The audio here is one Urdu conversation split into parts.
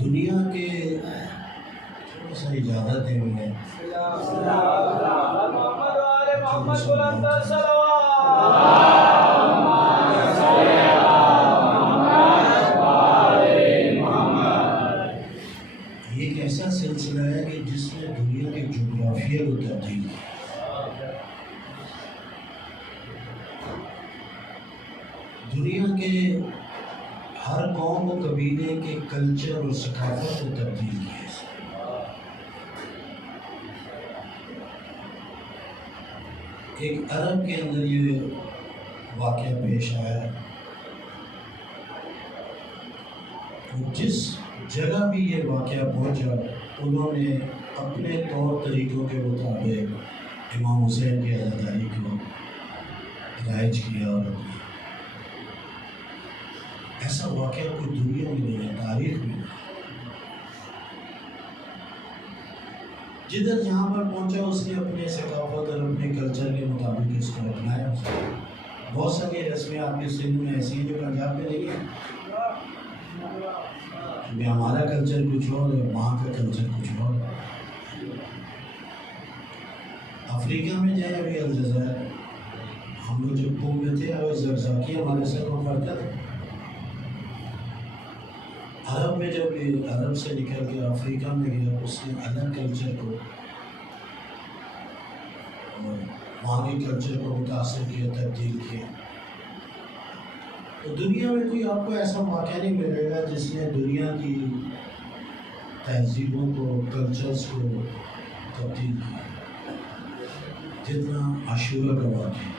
دنیا کے تھوڑا سا اجازت دیں گے یہ ایک ایسا سلسلہ ہے کہ جس نے دنیا کے جغرافیہ کو تبدیل کیا۔ دنیا کے ہر قوم و قبیلے کے کلچر اور ثقافت کو تبدیل کیا۔ ایک عرب کے اندر یہ واقعہ پیش آیا، جس جگہ بھی یہ واقعہ پہنچا انہوں نے اپنے طور طریقوں کے مطابق امام حسین کی عزاداری کو رائج کیا، اور ایسا واقعہ کوئی دنیا میں نہیں ہے، تاریخ میں نہیں۔ جدھر جہاں پر پہنچا اس نے اپنے ثقافت اور اپنے کلچر کے مطابق اس کو اپنایا۔ بہت ساری رسمیں آپ کے سندھ میں ایسی ہیں جو پنجاب میں نہیں ہیں، کیونکہ ہمارا کلچر کچھ اور ہے، وہاں کا کلچر کچھ اور ہے۔ افریقہ میں جائے ابھی الجزائر، ہم لوگ جب قوم میں تھے اور زرزاکی ہمارے ساتھ وہ پڑھتا تھا۔ عرب میں جب عرب سے نکل کے افریقہ میں گیا، اس نے الگ کلچر کو اور وہاں کے کلچر کو متاثر کیا، تبدیل کیا۔ تو دنیا میں کوئی آپ کو ایسا واقعہ نہیں ملے گا جس نے دنیا کی تہذیبوں کو، کلچرز کو تبدیل کیا جتنا عاشورہ کا واقعہ۔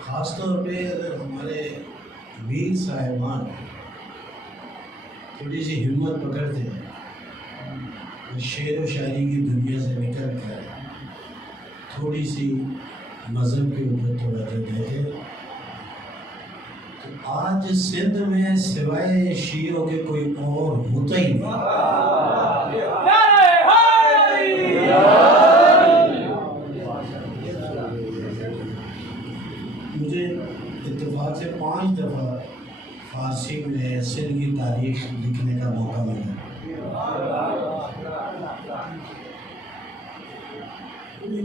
خاص طور پہ اگر ہمارے میر صاحبان تھوڑی سی ہمت پکڑتے ہیں، شعر و شاعری کی دنیا سے نکل کر تھوڑی سی مذہب کے اوپر توجہ دیتے، تو آج سندھ میں سوائے شیعوں کے کوئی اور ہوتا ہی نہیں۔ مجھے اتفاق سے 5 دفعہ فارسی میں سندھ کی تاریخ لکھنے کا موقع ملا۔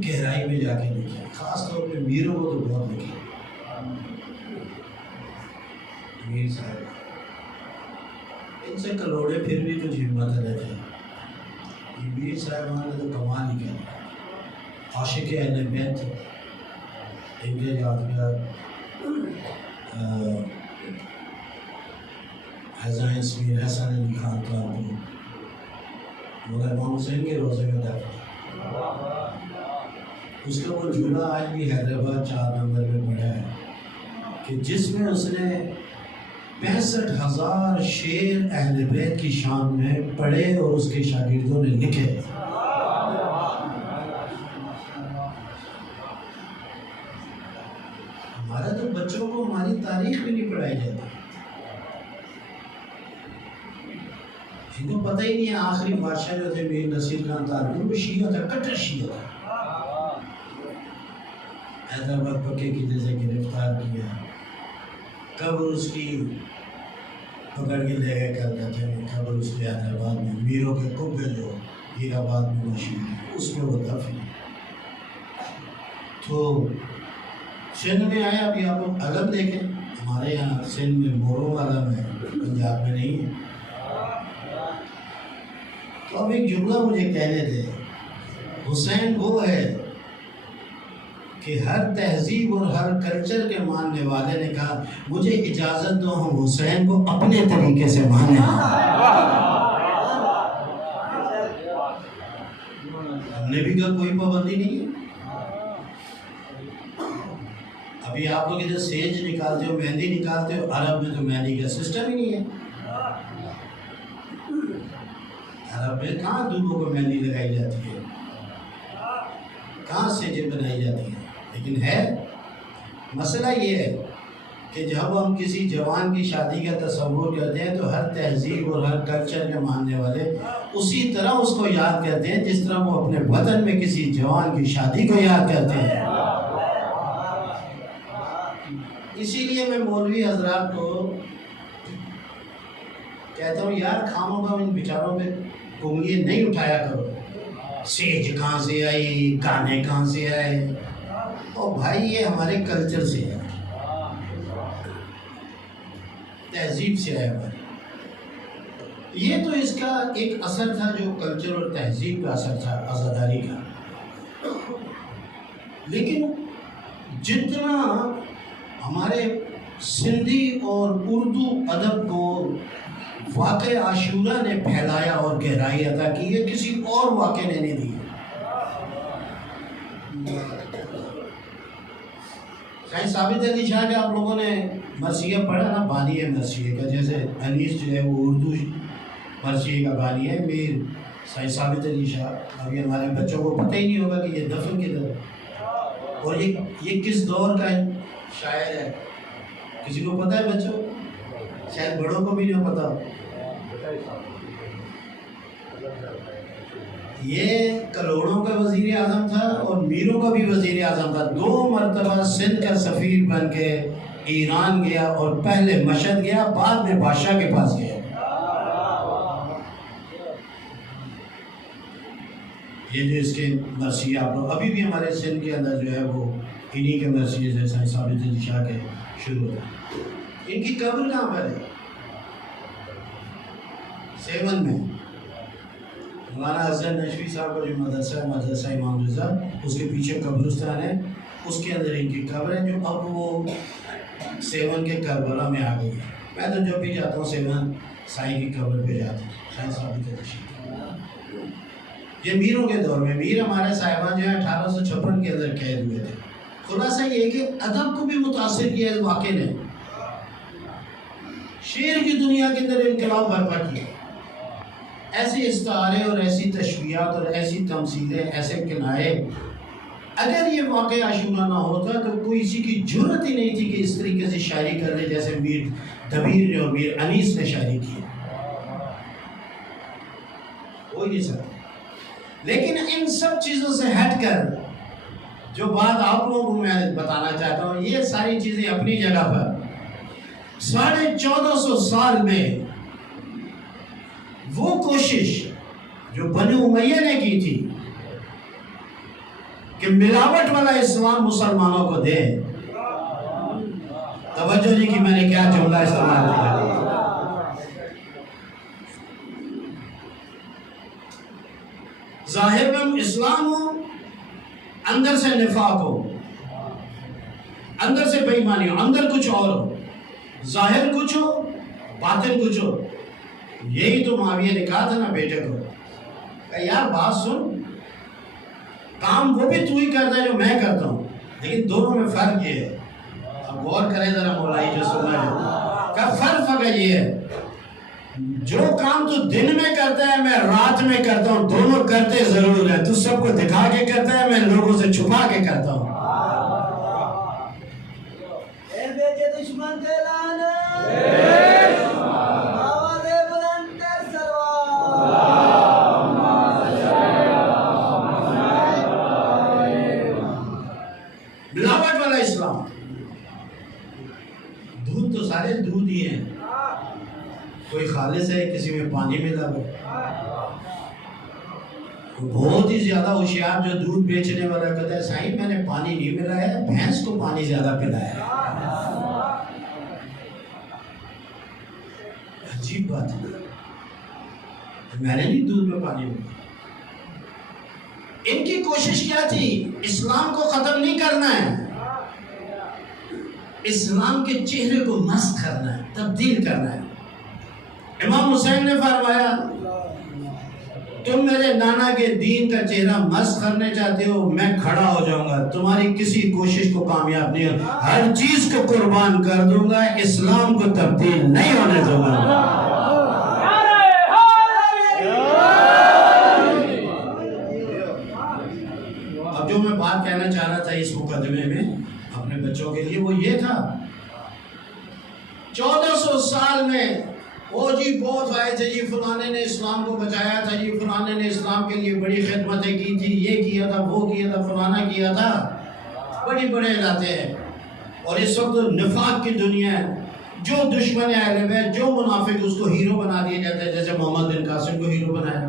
گہرائی میں جا کے لکھا، خاص طور پہ میروں کو تو بہت لکھے۔ میر صاحب ان سے کروڑے پھر بھی کچھ ہمت رہتے ہیں۔ میر صاحبان نے تو کمال ہی کیا، عاشق اہل بیت، ان کے یادگار خزائن میر حسن علی خان کانپور، مولا امام حسین کے روزے میں دفن، اس کا وہ جملہ آج بھی حیدرآباد 4 نمبر میں پڑھا ہے کہ جس میں اس نے 65,000 شعر اہل بیت کی شان میں پڑھے اور اس کے شاگردوں نے لکھے۔ ہمارا تو بچوں کو ہماری تاریخ بھی نہیں پڑھائی جاتی، ان کو پتہ ہی نہیں ہے آخری بادشاہ جو تھے میر نصیر خان تارکن، وہ شیعہ تھا، کٹر شیعہ تھا۔ حیدرآباد پکے قلعے سے گرفتار کیا، قبر اس کی پکڑ کے لے گئے کرتے تھے، قبر اس کی حیدرآباد میں میروں کے قبے جو ہیر آباد میں مشہور ہے، اس میں وہ دفن۔ تو سندھ میں آیا، ابھی آپ لوگ علم دیکھیں، ہمارے یہاں سندھ میں موروں کا علم ہے، پنجاب میں نہیں ہے۔ تو اب ایک جملہ مجھے کہنے دے، حسین وہ ہے کہ ہر تہذیب اور ہر کلچر کے ماننے والے نے کہا مجھے اجازت دو ہم حسین کو اپنے طریقے سے مانیں۔ نبی کا کوئی پابندی نہیں ہے۔ ابھی آپ لوگ ادھر سیج نکالتے ہو، مہندی نکالتے ہو، عرب میں تو مہندی کا سسٹم ہی نہیں ہے۔ عرب میں کہاں دودھوں کو مہندی لگائی جاتی ہے، کہاں سیجیں بنائی جاتی ہیں، لیکن ہے۔ مسئلہ یہ ہے کہ جب ہم کسی جوان کی شادی کا تصور کرتے ہیں تو ہر تہذیب اور ہر کلچر کے ماننے والے اسی طرح اس کو یاد کرتے ہیں جس طرح وہ اپنے وطن میں کسی جوان کی شادی کو یاد کرتے ہیں۔ اسی لیے میں مولوی حضرات کو کہتا ہوں یار خاموں کا ان بیچاروں پہ کنگھی نہیں اٹھایا کرو، سیج کہاں سے آئی، گانے کہاں سے آئے، اور بھائی یہ ہمارے کلچر سے ہے، تہذیب سے ہے ہماری. یہ تو اس کا ایک اثر تھا جو کلچر اور تہذیب کا اثر تھا عزاداری کا. لیکن جتنا ہمارے سندھی اور اردو ادب کو واقع عاشورہ نے پھیلایا اور گہرائی عطا کی، یہ کسی اور واقع نے نہیں دی. شاید ثابت علی شاہ کے آپ لوگوں نے مرثیہ پڑھا نا، بانی ہے مرثیہ کا، جیسے انیس جو ہے وہ اردو مرثیے کا بانی ہے. میر شاید ثابت علی شاہ، ابھی ہمارے بچوں کو پتہ ہی نہیں ہوگا کہ یہ دفن کدھر ہے اور یہ کس دور کا ہے شاعر ہے. کسی کو پتہ ہے بچوں؟ شاید بڑوں کو بھی نہیں پتہ. یہ کروڑوں کا وزیر اعظم تھا اور میروں کا بھی وزیر اعظم تھا. 2 مرتبہ سندھ کا سفیر بن کے ایران گیا اور پہلے مشہد گیا، بعد میں بادشاہ کے پاس گیا. یہ جو اس کے مرثیے آپ لوگ ابھی بھی ہمارے سندھ کے اندر جو ہے وہ انہی کے مرثیے سے سائیں ثابت علی شاہ کے شروع ہوتا ہے. ان کی قبر کہاں پر ہے؟ سیون میں. مولانا حسن نشوی صاحب کا جو مدرسہ امام رضا، اس کے پیچھے قبرستان ہے، اس کے اندر ان کی قبر ہے، جو اب وہ سیون کے کربلا میں آ گئی ہے. میں تو جب بھی جاتا ہوں سیون سائیں کی قبر پہ جاتا ہوں، سائیں ثابت علی شاہ. یہ میروں کے دور میں، میر ہمارے صاحبان جو ہیں 1856 کے اندر قید ہوئے تھے. خلاصہ یہ ہے کہ ادب کو بھی متاثر کیا اس واقعے نے، شعر کی دنیا کے اندر انقلاب برپا کیا. ایسے استعارے اور ایسی تشبیہات اور ایسی تمثیلیں، ایسے کنائے، اگر یہ واقعہ عاشورہ نہ ہوتا تو کوئی کسی کی جرت ہی نہیں تھی کہ اس طریقے سے شاعری کر لے جیسے میر دبیر نے اور میر انیس نے شاعری کی. ہو نہیں سکتا. لیکن ان سب چیزوں سے ہٹ کر جو بات آپ لوگوں کو میں بتانا چاہتا ہوں، یہ ساری چیزیں اپنی جگہ پر 1450 سال میں وہ کوشش جو بنو امیہ نے کی تھی کہ ملاوٹ والا اسلام مسلمانوں کو دے. توجہ نہیں کہ میں نے کیا جملہ استعمال کیا. ظاہر میں اسلام ہو، اندر سے نفاق ہو، اندر سے بے ایمانی ہو، اندر کچھ اور ہو، ظاہر کچھ ہو، باطن کچھ ہو. یہی تو معاویہ نے کہا تھا نا بیٹے کو کہ یار بات سن، کام وہ بھی تو ہی کرتا ہے جو میں کرتا ہوں، لیکن دونوں میں فرق یہ ہے. اب غور کریں ذرا مولائی جو سننا ہے کہ فرق یہ ہے، جو کام تو دن میں کرتا ہے میں رات میں کرتا ہوں، دونوں کرتے ضرور ہیں. تو سب کو دکھا کے کرتا ہے، میں لوگوں سے چھپا کے کرتا ہوں. ملاوٹ والا اسلام، دودھ تو سارے دودھ ہی ہیں، کوئی خالص ہے کسی میں پانی ملا ہوا. بہت ہی زیادہ ہوشیار جو دودھ بیچنے والا کہتا ہے صاحب میں نے پانی نہیں ملایا، بھینس کو پانی زیادہ پلایا. عجیب بات ہے، میں نے نہیں دودھ میں پانی ملایا. ان کی کوشش کیا تھی؟ اسلام کو ختم نہیں کرنا ہے، اسلام کے چہرے کو مسخ کرنا ہے، تبدیل کرنا ہے. امام حسین نے فرمایا تم میرے نانا کے دین کا چہرہ مسخ کرنے چاہتے ہو، میں کھڑا ہو جاؤں گا، تمہاری کسی کوشش کو کامیاب نہیں ہو، ہر چیز کو قربان کر دوں گا، اسلام کو تبدیل نہیں ہونے دوں گا. اب جو میں بات کہنا چاہ رہا تھا اس مقدمے میں اپنے بچوں کے لیے وہ یہ تھا، 1400 سال میں وہ جی بہت آئے تھے، جی فلانے نے اسلام کو بچایا تھا، جی فلانے نے اسلام کے لیے بڑی خدمتیں کی تھی، یہ کیا تھا، وہ کیا تھا، فلانا کیا تھا، بڑی بڑے علاقے ہیں. اور اس وقت نفاق کی دنیا ہے، جو دشمن اہل بیت، جو منافق، اس کو ہیرو بنا دیا جاتا ہے، جیسے محمد بن قاسم کو ہیرو بنایا،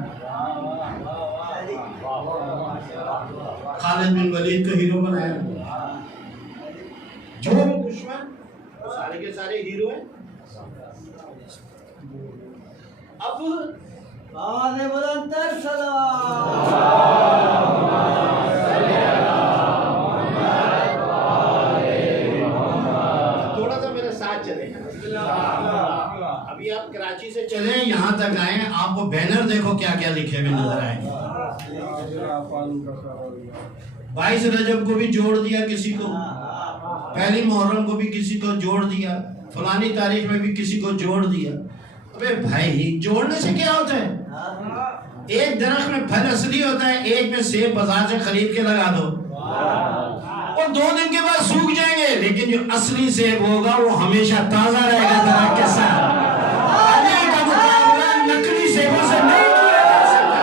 خالد بن ولید کو ہیرو بنایا، جو بھی دشمن سارے کے سارے ہیرو ہیں۔ اب بلندر تھوڑا سا میرے ساتھ چلیں، ابھی آپ کراچی سے چلیں یہاں تک آئیں، آپ کو بینر دیکھو کیا کیا لکھے ہوئے نظر آئیں گے۔ 22 رجب کو بھی جوڑ دیا کسی کو، پہلی محرم کو بھی کسی کو جوڑ دیا، فلانی تاریخ میں بھی کسی کو جوڑ دیا۔ ابے بھائی جوڑنے سے کیا ہوتا ہے؟ ایک درخت میں پھل اصلی ہوتا ہے، ایک میں سیب بازار سے خرید کے لگا دو، وہ 2 دن کے بعد سوکھ جائیں گے، لیکن جو اصلی سیب ہوگا وہ ہمیشہ تازہ رہے گا درخت کے ساتھ۔ علی کا مقابلہ نقلی سیبوں سے نہیں کیا جا سکتا۔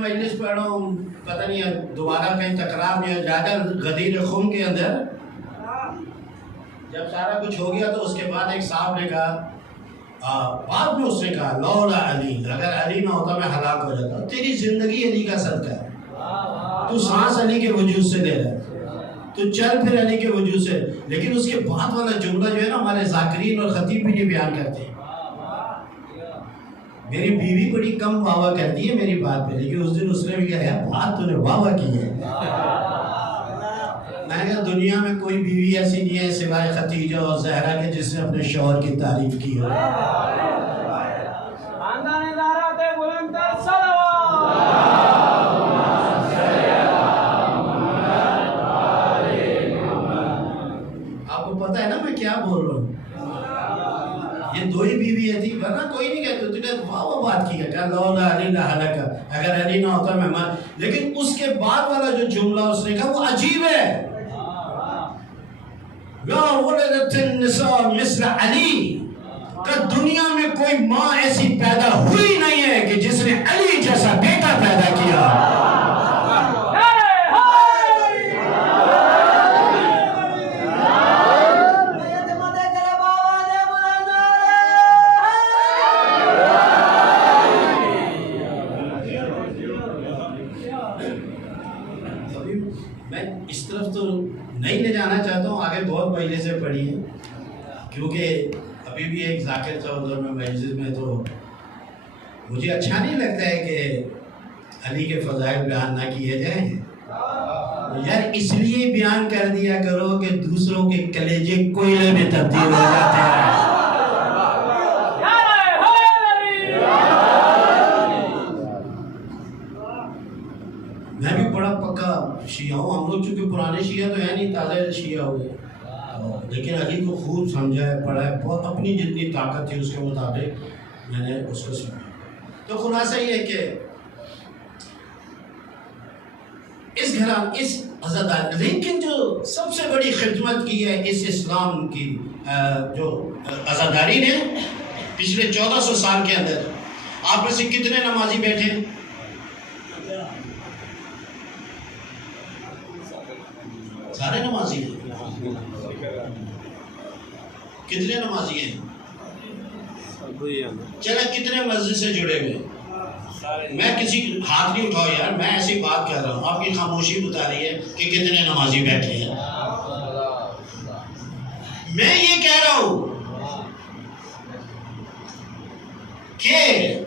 مجلس پڑھا ہوں، پتہ نہیں دوبارہ کہیں تکرار میں زیادہ غدیر خم کے اندر جب سارا کچھ ہو گیا تو اس کے بعد ایک صاحب نے کہا، بعد میں اس نے کہا لولا علی، اگر علی نہ ہوتا میں ہلاک ہو جاتا۔ تیری زندگی علی کا صدقہ ہے، تو سانس علی کے وجود سے لے رہا ہے، تو چل پھر علی کے وجود سے۔ لیکن اس کے بعد والا جملہ جو ہے نا، ہمارے ذاکرین اور خطیب بھی یہ بیان کرتے ہیں، میری بیوی بڑی کم واہ واہ کرتی ہے میری بات پہ، لیکن اس دن اس نے بھی کہا بات تو نے واہ واہ کی ہے۔ میں نے کہا دنیا میں کوئی بیوی ایسی نہیں ہے سوائے خدیجہ اور زہرا کے جس نے اپنے شوہر کی تعریف کی ہو۔ آپ کو پتہ ہے نا میں کیا بول رہا ہوں؟ یہ 2 ہی بیوی ہے تھی، ورنہ کوئی نہیں کہتا، تو نے واہ بات کی ہے، کہا لولا علی لہلک، اگر علی نہ ہوتا میں مر۔ لیکن اس کے بعد والا جو جملہ اس نے کہا وہ عجیب ہے، لا ولدت النساء مثل علی، کہ دنیا میں کوئی ماں ایسی پیدا ہوئی نہیں ہے کہ جس نے علی جیسا بیٹا پیدا کیا۔ میں اس طرف تو نہیں لے جانا چاہتا ہوں، آگے بہت مجلسیں پڑھی ہیں، کیونکہ ابھی بھی ایک ذاکر تھا ادھر میں مجلس میں، تو مجھے اچھا نہیں لگتا ہے کہ علی کے فضائل بیان نہ کیے جائیں۔ یار اس لیے بیان کر دیا کرو کہ دوسروں کے کلیجے کوئلے میں تبدیل ہو جاتے ہیں۔ میں بھی بڑا پکا شیعہ ہوں، ہم لوگ چونکہ پرانے شیعہ تو ہیں نہیں، تازہ شیعہ ہوئے، لیکن علی کو خوب سمجھا ہے، پڑھا ہے، بہت اپنی جتنی طاقت تھی اس کے مطابق میں نے اس کو سمجھا۔ تو خلاصہ یہ ہے کہ اس گھران اس عزادار، لیکن جو سب سے بڑی خدمت کی ہے اس اسلام کی جو عزاداری نے پچھلے 1400 سال کے اندر، آپ میں سے کتنے نمازی بیٹھے ہیں؟ سارے نمازی ہیں؟ کتنے نمازی ہیں؟ چلے کتنے مسجد سے جڑے ہوئے؟ میں کسی ہاتھ نہیں اٹھاؤ یار، میں ایسی بات کر رہا ہوں، آپ کی خاموشی بتا رہی ہے کہ کتنے نمازی بیٹھے ہیں۔ میں یہ کہہ رہا ہوں کہ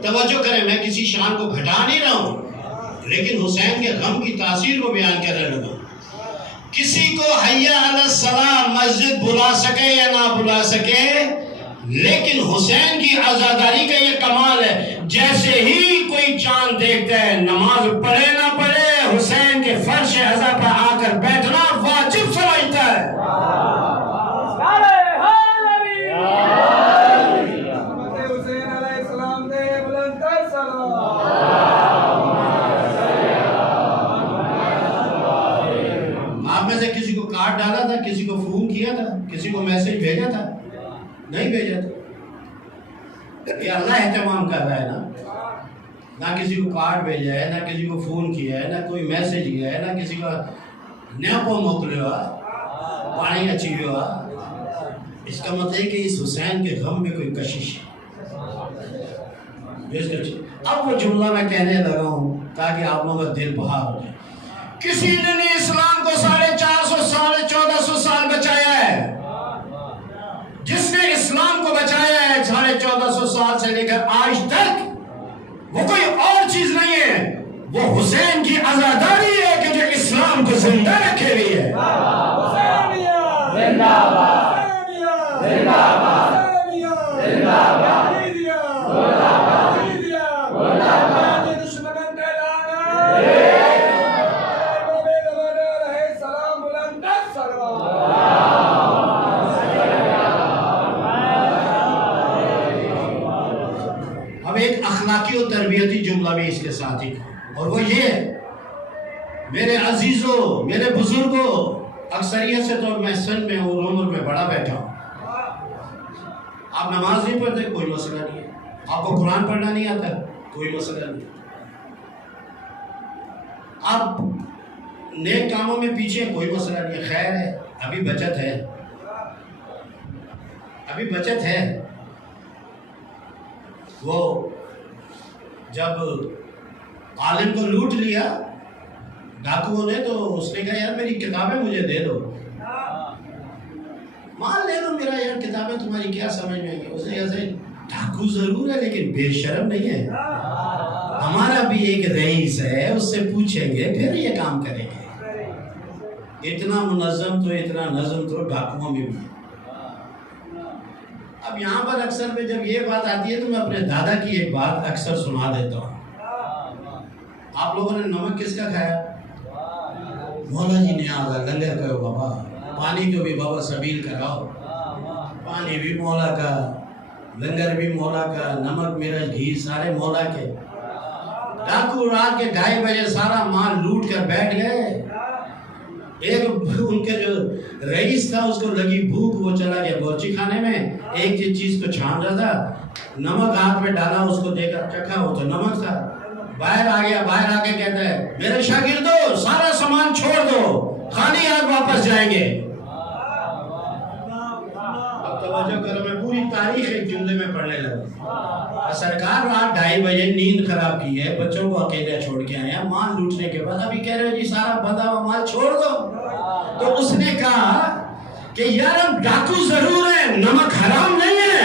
توجہ کریں، میں کسی شان کو گھٹا نہیں رہا ہوں، لیکن حسین کے غم کی تاثیر کو بیان کر رہا ہوں۔ کسی کو حی علی الصلاۃ مسجد بلا سکے یا نہ بلا سکے، لیکن حسین کی عزاداری کا یہ کمال ہے، جیسے ہی کوئی چاند دیکھتا ہے، نماز پڑھے نہ پڑھے، حسین کے فرش عزا پر آ کر بیٹھنا واجب سمجھتا ہے۔ آپ میں سے کسی کو کاٹ ڈالا تھا، کسی کو پھول فون کیا تھا؟ کسی کو میسج بھیجا تھا؟ نہیں بھیجا تھا. یہ اللہ اہتمام کر رہا ہے نا. نہ کسی کو کارڈ بھیجا ہے، نہ کسی کو فون کیا ہے، نہ کوئی میسج کیا ہے، نہ کسی کا نیپو موکلے ہوا پانی اچھی ہوا. اس کا مطلب ہے کہ اس حسین کے غم میں کوئی کشش ہے. اب وہ جملہ میں کہنے لگا ہوں تاکہ آپ لوگوں کا دل بہار ہو جائے. کسی نے نہیں اسلام کو 450 سال 1400 سال بچایا ہے. جس نے اسلام کو بچایا ہے 1450 سال سے لے کر آج تک، وہ کوئی اور چیز نہیں ہے، وہ حسین کی عزاداری ہے کہ جو اسلام کو زندہ رکھے ہوئی ہے. زندہ باد، زندہ باد، زندہ باد، اخلاقی و تربیتی جملہ بھی اس کے ساتھ ہی، اور وہ یہ میرے عزیزوں، میرے بزرگوں، اکثریت سے تو میں سن میں اور عمر میں بڑا بیٹھا ہوں. آپ نماز نہیں پڑھتے، کوئی مسئلہ نہیں ہے. آپ کو قرآن پڑھنا نہیں آتا، کوئی مسئلہ نہیں. آپ نیک کاموں میں پیچھے، کوئی مسئلہ نہیں ہے. خیر ہے، ابھی بچت ہے، ابھی بچت ہے. وہ جب عالم کو لوٹ لیا ڈاکوؤں نے، تو اس نے کہا یار میری کتابیں مجھے دے دو، مال لے لو میرا، یار کتابیں تمہاری کیا سمجھ میں گئی. اس نے ایسے ڈاکو ضرور ہے لیکن بے شرم نہیں ہے. ہمارا بھی ایک رئیس ہے، اس سے پوچھیں گے پھر یہ کام کریں گے. اتنا منظم تو اتنا نظم تو ڈاکوؤں میں بھی. اب یہاں پر اکثر میں جب یہ بات آتی ہے تو میں اپنے دادا کی ایک بات اکثر سنا دیتا ہوں. آپ لوگوں نے نمک کس کا کھایا؟ مولا جی نے آگا لنگر کرو بابا، پانی کو بھی بابا سبیل کراؤ. پانی بھی مولا کا، لنگر بھی مولا کا، نمک مرچ گھی سارے مولا کے. ڈاکو رات کے 2:30 بجے سارا مال لوٹ کر بیٹھ گئے. ایک ان کے جو رئیس تھا اس کو لگی بھوک، وہ چلا گیا بورچی کھانے میں. ایک چیز کو چھان رہا تھا، نمک ہاتھ میں ڈالا، اس کو دیکھا چکھا، وہ تو نمک تھا. باہر آ گیا، باہر آ کے کہتا ہے میرے شاگردوں سارا سامان چھوڑ دو، خالی ہاتھ واپس جائیں گے. اب توجہ کرو، میں پوری تاریخ ایک جملے میں پڑھنے لگا. سرکار رات 2:30 بجے نیند خراب کی ہے، بچوں کو اکیلے چھوڑ کے آیا مال لوٹنے کے بعد. ابھی کہہ رہے جی سارا بندہ ہوا مال چھوڑ دو. تو اس نے کہا کہ یار ہم ڈاکو ضرور ہیں، نمک حرام نہیں ہے.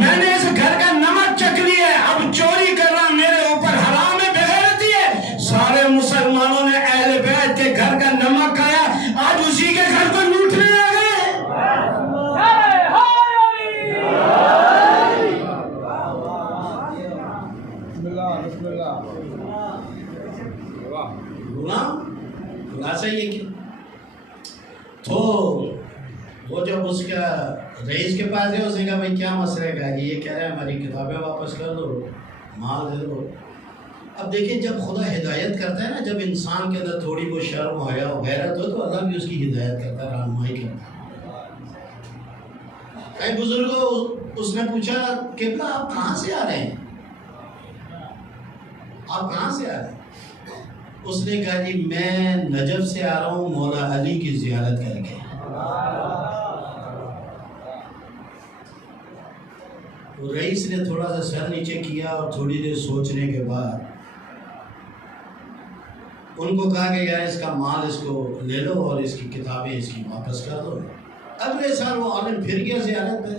میں نے اس گھر کا نمک چکھ لیا ہے، اب چوری کرنا میرے اوپر حرام ہے، بغیرتی ہے. سارے مسلمانوں نے اہل بیت کے گھر کا نمک کھایا، آج اسی کے گھر کو لوٹنے آ گئے. خلاصہ یہ کہ تو وہ جب اس کا رئیس کے پاس ہے، اس نے کہا بھائی کیا مسئلہ ہے؟ یہ کہہ رہا ہے ہماری کتابیں واپس کر دو، مال دے دو. اب دیکھیں جب خدا ہدایت کرتا ہے نا، جب انسان کے اندر تھوڑی وہ شرم و حیا و غیرت ہو تو اللہ بھی اس کی ہدایت کرتا ہے، رہنمائی کرتا ہے. کئی بزرگوں اس نے پوچھا قبلہ آپ کہاں سے آ رہے ہیں؟ آپ کہاں سے آ رہے ہیں؟ اس نے کہا جی میں نجف سے آ رہا ہوں مولا علی کی زیارت کر کے. رئیس نے تھوڑا سا سر نیچے کیا اور تھوڑی دیر سوچنے کے بعد ان کو کہا کہ یار اس کا مال اس کو لے لو اور اس کی کتابیں اس کی واپس کر دو. اگلے سال وہ عالم پھر گیا زیارت پہ.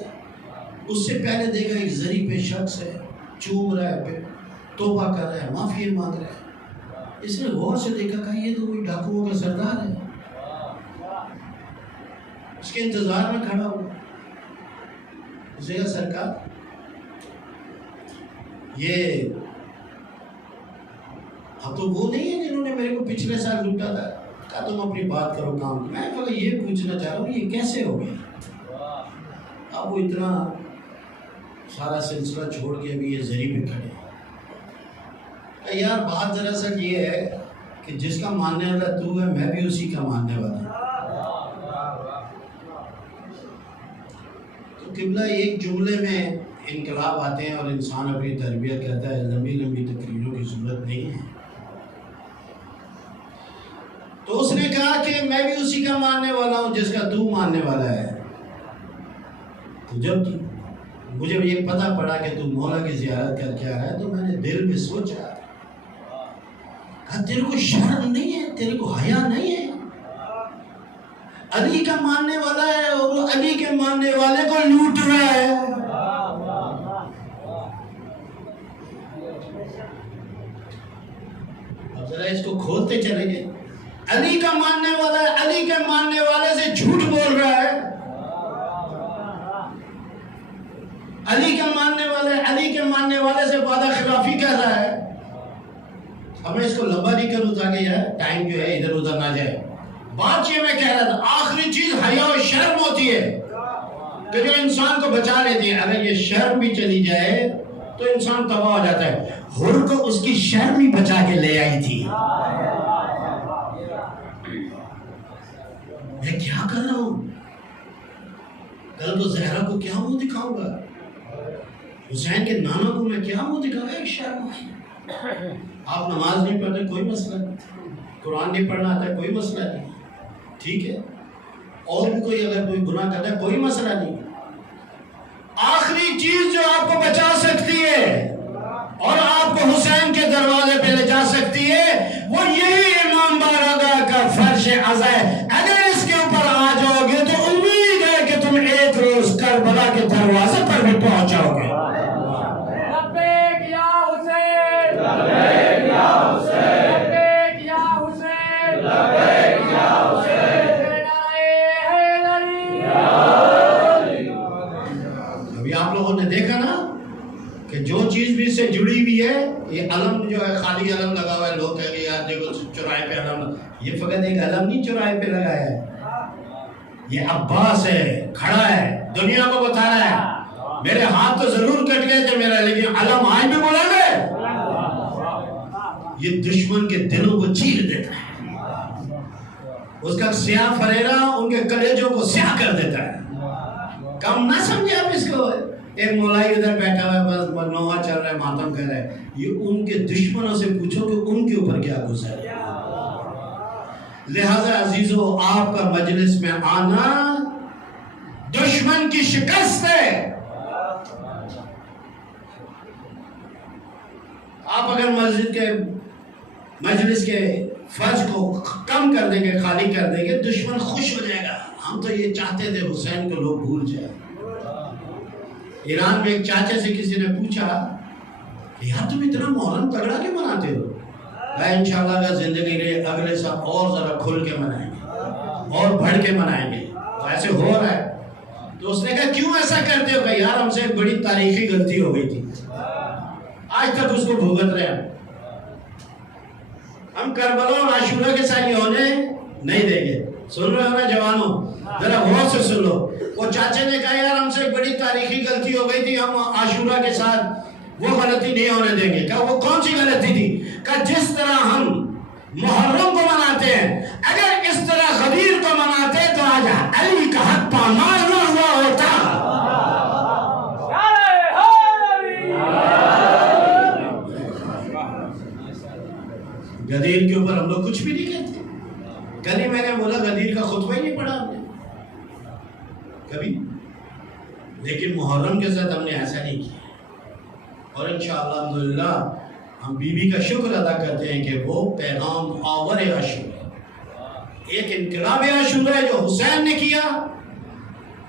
اس سے پہلے دیکھا ایک ظریف شخص ہے، چوم رہا ہے، توبہ کر رہا ہے، معافی مانگ رہا ہے. اس نے غور سے دیکھا کہ یہ تو کوئی ڈاکوؤں کا سردار ہے. اس کے انتظار میں کھڑا ہوا. اسے کہا سرکار یہ اب تو وہ نہیں ہے جنہوں نے میرے کو پچھلے سال لوٹا تھا. کہا تم اپنی بات کرو کام. میں کہا یہ پوچھنا چاہ رہا ہوں یہ کیسے ہو گیا؟ اب وہ اتنا سارا سلسلہ چھوڑ کے ابھی یہ زری پہ کھڑے. یار بات دراصل یہ ہے کہ جس کا ماننے والا تو ہے، میں بھی اسی کا ماننے والا ہوں. تو قبلہ ایک جملے میں انقلاب آتے ہیں اور انسان اپنی تربیت کرتا ہے، لمبی لمبی تقریروں کی ضرورت نہیں ہے۔ تو اس نے کہا کہ میں بھی اسی کا ماننے والا ہوں جس کا تو ماننے والا ہے۔ تو جب مجھے یہ پتہ پڑا کہ تو مولا کی زیارت کر کے آ رہا ہے تو میں نے دل میں سوچا، تیرے کو شرم نہیں ہے، تیرے کو حیا نہیں ہے؟ علی کا ماننے والا ہے اور وہ علی کے ماننے والے کو لوٹ رہا ہے۔ اب ذرا اس کو کھولتے چلے گئے۔ علی کا ماننے والا ہے، علی کے ماننے والے سے جھوٹ بول رہا ہے۔ علی کا ماننے والا ہے، علی کے ماننے والے سے وعدہ خلافی کر رہا ہے۔ اب میں اس کو لمبا نہیں کروں تاکہ یار ٹائم جو ہے ادھر ادھر نہ جائے۔ بات یہ میں کہہ رہا تھا، آخری چیز حیا و شرم ہوتی ہے کہ جو انسان کو بچا لیتی ہے۔ اگر یہ شرم بھی چلی جائے تو انسان تباہ ہو جاتا ہے۔ حر کو اس کی شرم ہی بچا کے لے آئی تھی۔ میں کیا کر رہا ہوں؟ کل تو زہرا کو کیا منہ دکھاؤں گا؟ حسین کے نانا کو میں کیا منہ دکھاؤں گا؟ ایک شرم آئی۔ آپ نماز نہیں پڑھتے کوئی مسئلہ نہیں، قرآن نہیں پڑھنا آتا ہے کوئی مسئلہ نہیں، ٹھیک ہے، اور بھی کوئی اگر کوئی گناہ کرتا ہے کوئی مسئلہ نہیں۔ آخری چیز جو آپ کو بچا سکتی ہے اور آپ کو حسین کے دروازے پہ لے جا سکتی ہے وہ یہی امام بارگاہ کا فرش عزا ہے۔ اگر اس کے اوپر آ جاؤ گے تو امید ہے کہ تم ایک روز کربلا کے دروازے پر بھی پہنچ جاؤ گے۔ ابھی آپ لوگوں نے دیکھا نا کہ جو چیز بھی اس سے جڑی ہوئی ہے، یہ علم جو ہے خالی علم لگا ہوا ہے، لوگ کہیں گے یار دیکھو چوراہے پہ علم، یہ فقط ایک علم نہیں چوراہے پہ لگایا ہے، یہ عباس ہے، کھڑا ہے، دنیا کو بتا رہا ہے میرے ہاتھ تو ضرور کٹ گئے تھے میرا، لیکن علم آج بھی بولا گئے۔ یہ دشمن کے دلوں کو چیر دیتا ہے، اس کا سیاہ فریرہ ان کے کلیجوں کو سیاہ کر دیتا ہے۔ کم نہ سمجھے آپ اس کو، ایک مولائی ادھر بیٹھا ہوا ہے بس نوحہ چل رہا ہے، ماتم کر رہا ہے، یہ ان کے دشمنوں سے پوچھو کہ ان کے اوپر کیا گزر ہے۔ لہذا عزیزو، آپ کا مجلس میں آنا دشمن کی شکست ہے۔ آپ اگر مسجد کے مجلس کے فرض کو کم کر دیں گے، خالی کر دیں گے، دشمن خوش ہو جائے گا۔ ہم تو یہ چاہتے تھے حسین کو لوگ بھول جائیں۔ ایران میں ایک چاچے سے کسی نے پوچھا کہ یار تم اتنا محرم تگڑا کیوں مناتے ہو؟ کہا انشاءاللہ اگر زندگی رہے اگلے سال اور ذرا کھل کے منائیں گے اور بڑھ کے منائیں گے۔ تو ایسے ہو رہا ہے۔ تو اس نے کہا کیوں ایسا کرتے ہو؟ کہ یار ہم سے ایک بڑی تاریخی غلطی ہو گئی تھی، آج تک اس کو بھگت رہے ہیں، ہم کربلا اور عاشورہ کے ساتھ یہ ہونے نہیں دیں گے۔ سن رہے ہو نا جوانوں، ذرا غور سے سن لو۔ وہ چاچے نے کہا یار ہم سے ایک بڑی تاریخی غلطی ہو گئی تھی، ہم عاشورہ کے ساتھ وہ غلطی نہیں ہونے دیں گے۔ کہا وہ کون سی غلطی تھی؟ کہا جس طرح ہم محرم کو مناتے ہیں، اگر اس طرح غدیر کو مناتے تو آج علی کا حق پامال نہ ہوا ہوتا۔ غدیر کے اوپر ہم لوگ کچھ بھی نہیں کہتے۔ کل ہی میں نے بولا غدیر کا خطبہ ہی نہیں پڑھا ہم نے کبھی، لیکن محرم کے ساتھ ہم نے ایسا نہیں کیا۔ اور انشاءاللہ الحمدللہ ہم بی بی کا شکر ادا کرتے ہیں کہ وہ پیغام آور عاشورہ، ایک انقلاب عاشورہ ہے جو حسین نے کیا،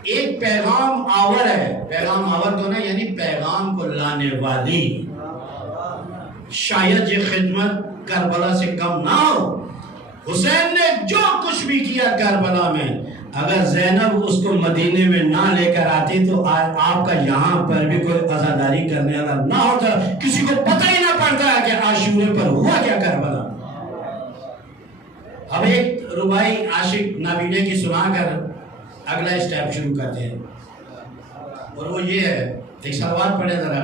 ایک پیغام آور ہے۔ پیغام آور تو نا یعنی پیغام کو لانے والی۔ شاید یہ خدمت کربلا سے کم نہ ہو۔ حسین نے جو کچھ بھی کیا کربلا میں، اگر زینب اس کو مدینے میں نہ لے کر آتی تو آپ کا یہاں پر بھی کوئی عزاداری کرنے والا نہ ہوتا، کسی کو پتہ ہی نہ پڑتا کہ عاشورے پر ہوا کیا کربلا۔ اب ایک ربائی عاشق نابینے کی سنا کر اگلا اسٹیپ شروع کرتے ہیں، اور وہ یہ ہے، ایک سلوات پڑھیں ذرا۔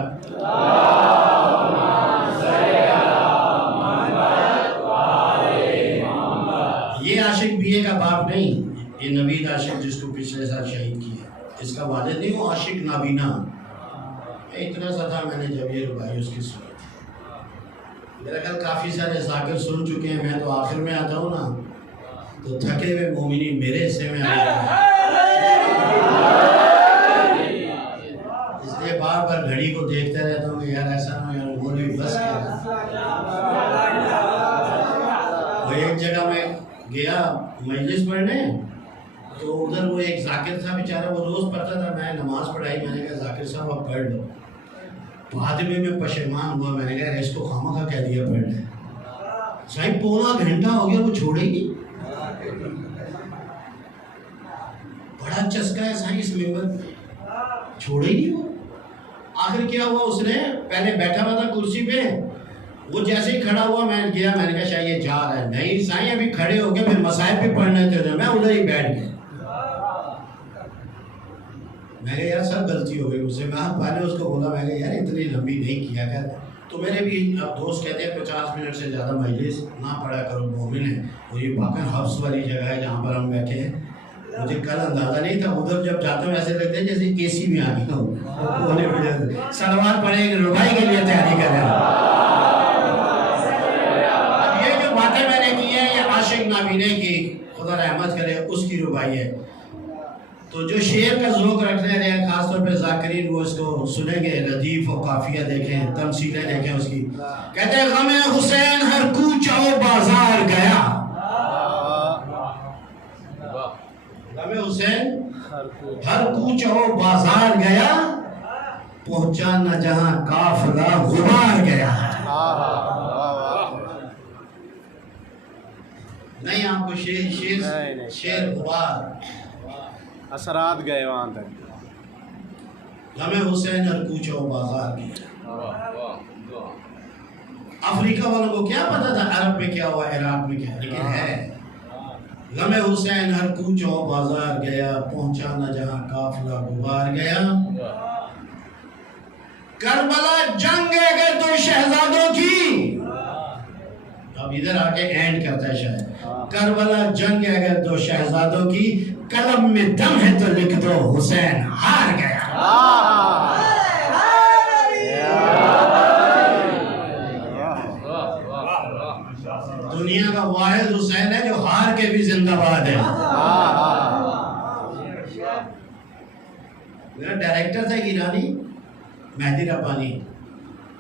یہ عاشق بی اے کا باپ نہیں، یہ نوید عاشق جس کو پچھلے سال شہید کیا۔ اس کا والد نہیں ہوں، عاشق نابینا. اتنا سا تھا میں نے جب یہ ربائی اس کی سنی. میرا خیال کافی سارے ذاکر سن چکے ہیں. میں تو آخر میں آتا ہوں نا تو تھکے ہوئے مومنین میرے حصے میں آ جاتے ہیں. اس لیے بار بار گھڑی کو دیکھتا رہتا ہوں کہ یار ایسا نہ ہو یار مولوی بس کیا. وہ ایک جگہ میں گیا مجلس پڑھنے تو ادھر وہ ایک ذاکر تھا بیچارہ، وہ روز پڑھتا تھا. میں نماز پڑھائی، میں نے کہا ذاکر صاحب آپ پڑھ لو. بعد میں پشیمان ہوا، میں نے کہا اس کو خامخواہ کہہ دیا پڑھ لے. صاحب پونا گھنٹہ ہو گیا وہ چھوڑے گی. بڑا چسکا ہے صاحب اس ممبر، چھوڑے گی وہ. آخر کیا ہوا، اس نے پہلے بیٹھا ہوا تھا کرسی پہ، وہ جیسے ہی کھڑا ہوا میں گیا، میں نے کہا شاید یہ جا رہا ہے. نہیں سائیں ابھی کھڑے ہو گئے، پھر مصائب بھی پڑھنے تھے. میں ادھر ہی بیٹھ گیا. میں کہا یار سب غلطی ہو گئی مجھ سے. میں نے اس کو بولا، میں کہا یار اتنی لمبی نہیں کیا کر. تو میرے بھی اب دوست کہتے ہیں 50 منٹ سے زیادہ مجلس نہ پڑھا کرو، مومن ہے. اور یہ باقاعدہ حفظ والی جگہ ہے جہاں پر ہم بیٹھے ہیں. مجھے کل اندازہ نہیں تھا، ادھر جب جاتا ہوں ایسے لگتا ہے جیسے اے سی میں آ گیا ہوں. سلوات پڑھے ایک ربائی کے لیے تیاری کر رہے ہیں. اب یہ جو باتیں میں نے کی ہیں یہ عاشق نابینے کی، خدا رحمت کرے، اس کی ربائی ہے. تو جو شعر کا ذوق رکھنے رہے خاص طور پہ ذاکرین وہ اس کو سنیں گے. ردیف و قافیہ دیکھیں، تمثیلیں دیکھیں اس کی. کہتے ہیں غم حسین ہر کوچہ و بازار گیا. غم حسین ہر کوچہ و بازار گیا، پہنچا نہ جہاں قافلہ غبار گیا. نہیں آپ کو شیر غبار اثرات گئے وہاں تک. غم حسین ہر کوچہ و بازار گیا. افریقہ والوں کو کیا پتا تھا عرب میں کیا ہوا، عراق میں کیا، لیکن ہے غم حسین ہر کوچہ و بازار گیا، پہنچا نہ جہاں قافلہ غبار گیا. کربلا جنگ ہے اگر دو شہزادوں کی. اب ادھر آ کے اینڈ کرتا ہے شاید. کربلا جنگ ہے اگر دو شہزادوں کی، قلم میں دم ہے تو لکھ دو حسین ہار گیا. دنیا کا واحد حسین ہے جو ہار کے بھی زندہ باد ہے. میرا ڈائریکٹر تھا ایرانی مہدی ربانی،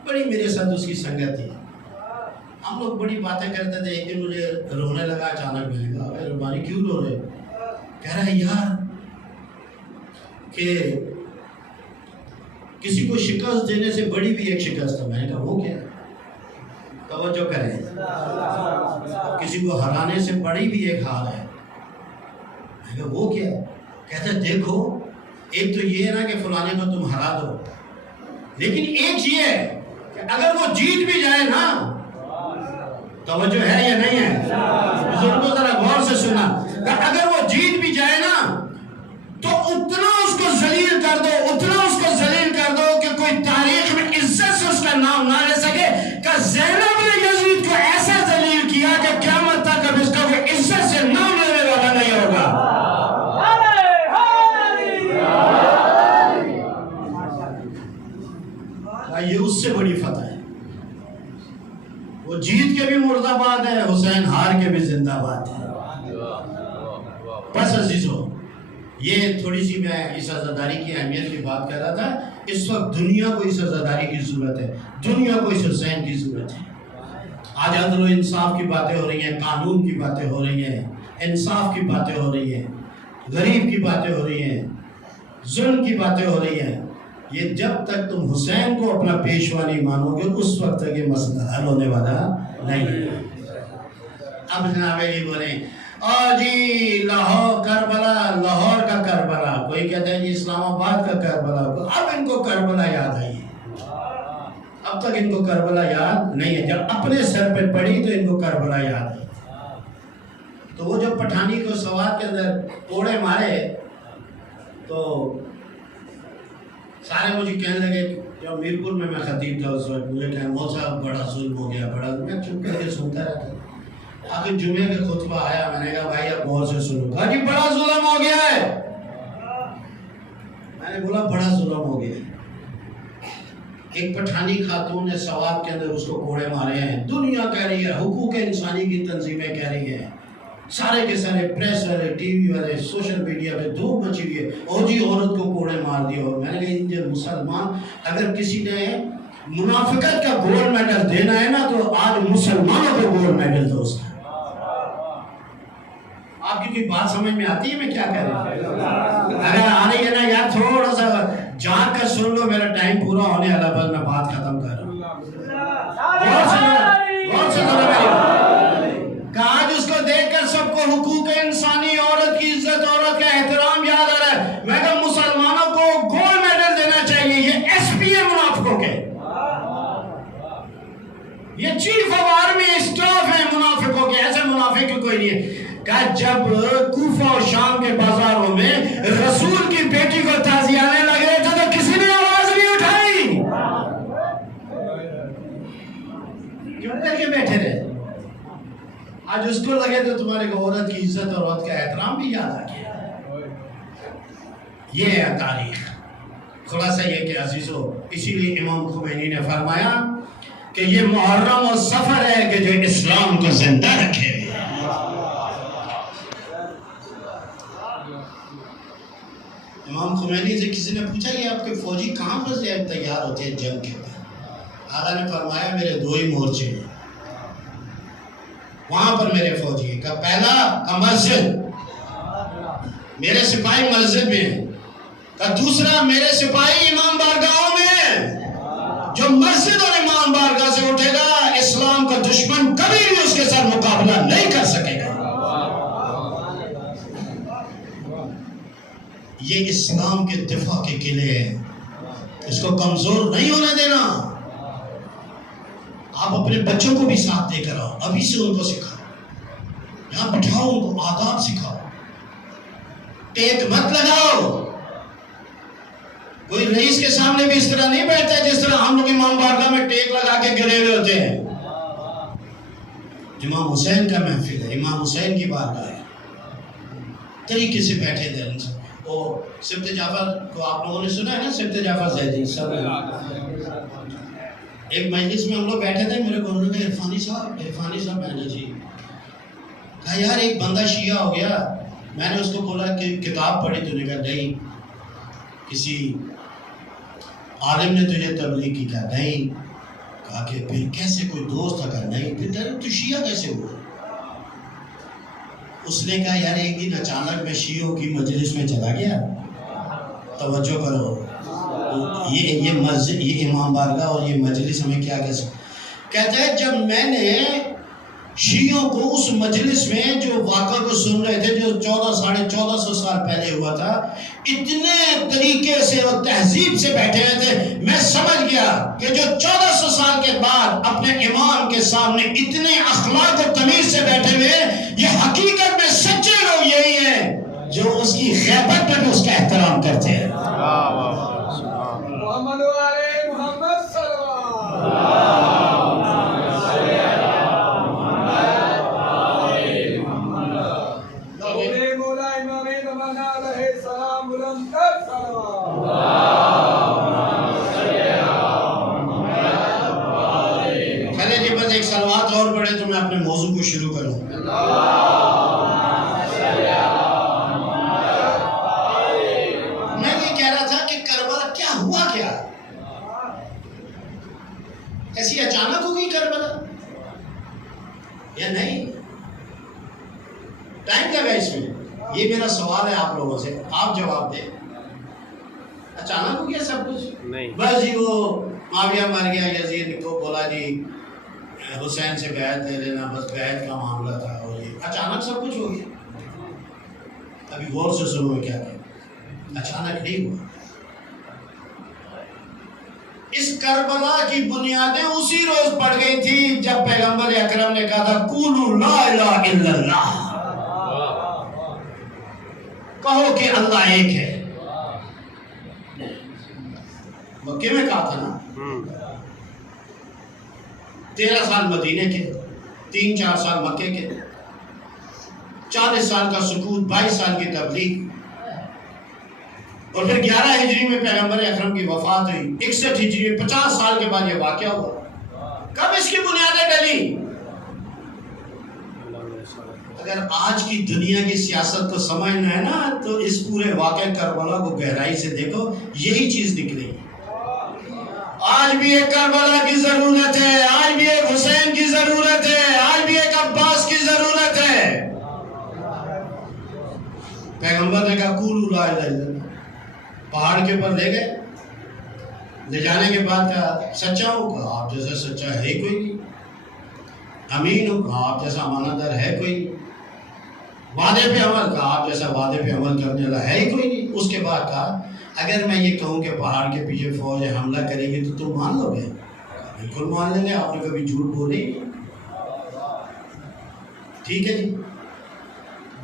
بڑی میرے ساتھ اس کی سنگت تھی. ہم لوگ بڑی باتیں کرتے تھے. ایک دن مجھے رونے لگا اچانک. میں نے کہا اے ربانی کیوں رو رہے؟ کہہ رہا ہے یار کہ کسی کو شکست دینے سے بڑی بھی ایک شکست ہے. میں نے کہا وہ کیا؟ توجہ کریں، کسی کو ہرانے سے بڑی بھی ایک ہار ہے. میں نے کہا وہ کیا؟ کہتے ہیں دیکھو ایک تو یہ ہے نا کہ فلانے کو تم ہرا دو، لیکن ایک یہ ہے کہ اگر وہ جیت بھی جائے نا، توجہ ہے یا نہیں ہے؟ بزرگوں ذرا غور سے سنا. اگر وہ جیت بھی جائے نا تو اتنا اس کو ذلیل کر دو، اتنا اس کو ذلیل کر دو کہ کوئی تاریخ میں عزت سے اس کا نام نہ لے سکے. کہ زینب نے یزید کو ایسا ذلیل کیا کہ قیامت تک اب اس کا کوئی عزت سے نام لینے والا نہیں ہوگا. یہ اس سے بڑی فتح ہے. وہ جیت کے بھی مرد آباد ہے، حسین ہار کے بھی زندہ باد ہے. بس عزیزو، یہ تھوڑی سی میں اس عزاداری کی اہمیت کی بات کر رہا تھا. اس وقت دنیا کو اس عزاداری کی ضرورت ہے، دنیا کو اس حسین کی ضرورت ہے. آج عدل و انصاف کی باتیں ہو رہی ہیں، قانون کی باتیں ہو رہی ہیں، انصاف کی باتیں ہو رہی ہیں، غریب کی باتیں ہو رہی ہیں، ظلم کی باتیں ہو رہی ہیں. یہ جب تک تم حسین کو اپنا پیشوا نہیں مانو گے اس وقت تک یہ مسئلہ حل ہونے والا نہیں ہے. اب جناب علی بولیں جی لاہور کربلا، لاہور کا کربلا، کوئی کہتا ہے جی اسلام آباد کا کربلا. اب ان کو کربلا یاد آئی ہے. اب تک ان کو کربلا یاد نہیں ہے. جب اپنے سر پہ پڑی تو ان کو کربلا یاد آئی. تو وہ جو پٹھانی کو سوات کے اندر کوڑے مارے تو سارے مجھے کہنے لگے، جو میرپور میں خطیب تھا اس وقت، مجھے کہنے مول صاحب بڑا ظلم ہو گیا، بڑا. میں چپ کر کے سنتا رہتا. آخر جمعے کا خطبہ آیا، میں نے کہا بھائی اب غور سے سنو. کہا جی بڑا ظلم ہو گیا ہے. میں نے بولا بڑا ظلم ہو گیا. ایک پٹھانی خاتون نے ثواب کے اندر اس کو کوڑے مارے ہیں. دنیا کہہ رہی ہے, حقوق انسانی کی تنظیمیں کہہ رہی ہیں, سارے کے سارے پریس والے, ٹی وی والے, سوشل میڈیا پہ دھوم مچی ہوئی ہے, اور جی عورت کو کوڑے مار دیا. اور میں نے کہا جو مسلمان, اگر کسی نے منافقت کا گولڈ میڈل دینا ہے نا تو آج مسلمانوں کو گولڈ میڈل دو. اس کا آپ کی کوئی بات سمجھ میں آتی ہے میں کیا کہہ رہا ہوں؟ اگر آ رہی ہے نا یار تھوڑا سا جان کر سن لو, میرا ٹائم پورا ہونے والا, بس میں بات ختم کر رہا ہوں. غور سے سنو میری. کہ آج اس کو دیکھ کر سب کو حقوق انسانی, عورت کی عزت, عورت کا احترام یاد آ رہا ہے. میں کہا مسلمانوں کو گولڈ میڈل دینا چاہیے. یہ ایس پی ہے منافقوں کے, یہ چیف آف آرمی اسٹاف ہے منافقوں کے. ایسے منافق کوئی نہیں ہے. کہ جب کوفہ اور شام کے بازاروں میں رسول کی بیٹی کو تعزیانے لگے تھے تو کسی نے آواز نہیں اٹھائی, کیوں کر کے بیٹھے رہے. آج اس کو لگے تو تمہارے کو عورت کی عزت اور عورت کا احترام بھی یاد آ گیا. یہ ہے تاریخ. خلاصہ یہ کہ عزیزو, اسی لیے امام خمینی نے فرمایا کہ یہ محرم اور سفر ہے کہ جو اسلام کو زندہ رکھے. امام خمینی سے کسی نے پوچھا یہ آپ کے فوجی کہاں پر سے تیار ہوتے ہیں جنگ کے لیے؟ آقا نے فرمایا میرے دو ہی مورچے ہیں, وہاں پر میرے فوجی ہیں. پہلا مسجد, میرے سپاہی مسجد میں ہیں. دوسرا میرے سپاہی امام بارگاہوں میں ہیں. جو مسجد اور امام بارگاہ سے اٹھے گا اسلام کا دشمن کبھی بھی اس کے ساتھ مقابلہ نہیں کر سکے گا. یہ اسلام کے دفاع کے قلعے ہیں, اس کو کمزور نہیں ہونے دینا. آپ اپنے بچوں کو بھی ساتھ دے کر آؤ, ابھی سے ان کو سکھاؤ, یہاں بٹھاؤ, ان کو آداب سکھاؤ. ٹیک مت لگاؤ. کوئی رئیس کے سامنے بھی اس طرح نہیں بیٹھتا جس طرح ہم لوگ امام بارگاہ میں ٹیک لگا کے گرے ہوئے ہوتے ہیں. امام حسین کا محفل ہے, امام حسین کی بارگاہ ہے, طریقے سے بیٹھے تھے. وہ سبت جعفر کو آپ لوگوں نے سنا ہے نا, سبت جعفر زیدی سب. ایک مجلس میں ہم لوگ بیٹھے تھے, میرے کو انہوں نے کہا عرفانی صاحب میں نے جی کہا یار ایک بندہ شیعہ ہو گیا. میں نے اس کو بولا کہ کتاب پڑھی, تو نے کہا نہیں. کسی عالم نے تجھے تبلیغ کی؟ کہا نہیں. کہا کہ پھر کیسے کوئی دوست تھا؟ کہا نہیں. پھر تو شیعہ کیسے ہوا؟ اس نے کہا یار ایک دن اچانک میں شیعوں کی مجلس میں چلا گیا. توجہ کرو, یہ مسجد, یہ امام بارگاہ اور یہ مجلس ہمیں کیا کہہ سکتے. کہتا ہے جب میں نے شیعوں کو اس مجلس میں جو واقعہ کو سن رہے تھے جو 1400 سال پہلے ہوا تھا, اتنے طریقے سے اور تہذیب سے بیٹھے ہوئے تھے, میں سمجھ گیا کہ جو 1400 سال کے بعد اپنے امام کے سامنے اتنے اخلاق و تمیز سے بیٹھے ہوئے, یہ حقیقت میں سچے لوگ یہی ہیں جو اس کی غیبت پر بھی اس کا احترام کرتے ہیں. محمد علیہ محمد صلی اللہ سلوات اور پڑھے تو میں اپنے موضوع کو شروع کروں. میں یہ کہہ رہا تھا کہ کربلا کیا ہوا, کیا ایسی اچانک ہوگی کربلا یا نہیں؟ ٹائم لگا اس میں. یہ میرا سوال ہے آپ لوگوں سے, آپ جواب دیں. اچانک ہو گیا سب کچھ؟ نہیں. بس جی وہ معاویہ مر گیا, یزید کو بولا جی حسین سے بیعت لے لینا, بس بیعت کا معاملہ تھا, اور یہ اچانک سب کچھ ہو گیا. ابھی غور سے سنو کیا کہ اچانک نہیں ہوا. اس کربلا کی بنیادیں اسی روز پڑ گئی تھی جب پیغمبر اکرم نے کہا تھا قولوا لا الہ الا اللہ, کہو کہ اللہ ایک ہے. مکے میں کہا تھا نا, 13 سال مدینے کے, 3-4 سال مکے کے, 40 سال کا سکوت, 22 سال کی تبلیغ, اور پھر 11 ہجری میں پیغمبر اکرم کی وفات ہوئی، 61 ہجری میں 50 سال کے بعد یہ واقعہ ہوا۔ کب اس کی بنیادیں ڈلی؟ اگر آج کی دنیا کی سیاست کو سمجھنا ہے نا تو اس پورے واقعہ کربلا کو گہرائی سے دیکھو، یہی چیز نکلے گی۔ آج بھی ایک کربلا کی ضرورت ہے، آج بھی ایک حسین کی ضرورت ہے، آج بھی ایک عباس کی ضرورت ہے۔ پیغمبر نے کہا قولوا لا الہ الا اللہ، پہاڑ کے اوپر لے گئے، لے جانے کے بعد کہا سچا ہوں؟ کہا آپ جیسا سچا ہے ہی کوئی نہیں۔ امین ہوں؟ کہا آپ جیسا امانت دار ہے کوئی نہیں۔ وعدے پہ عمل؟ کہا آپ جیسا وعدے پہ عمل کرنے والا ہے ہی کوئی نہیں۔ اس کے بعد کہا اگر میں یہ کہوں کہ پہاڑ کے پیچھے فوج حملہ کرے گی تو تم مان لو گے؟ بالکل مان لیں گے، آپ نے کبھی جھوٹ بولے ہی نہیں۔ ٹھیک ہے جی،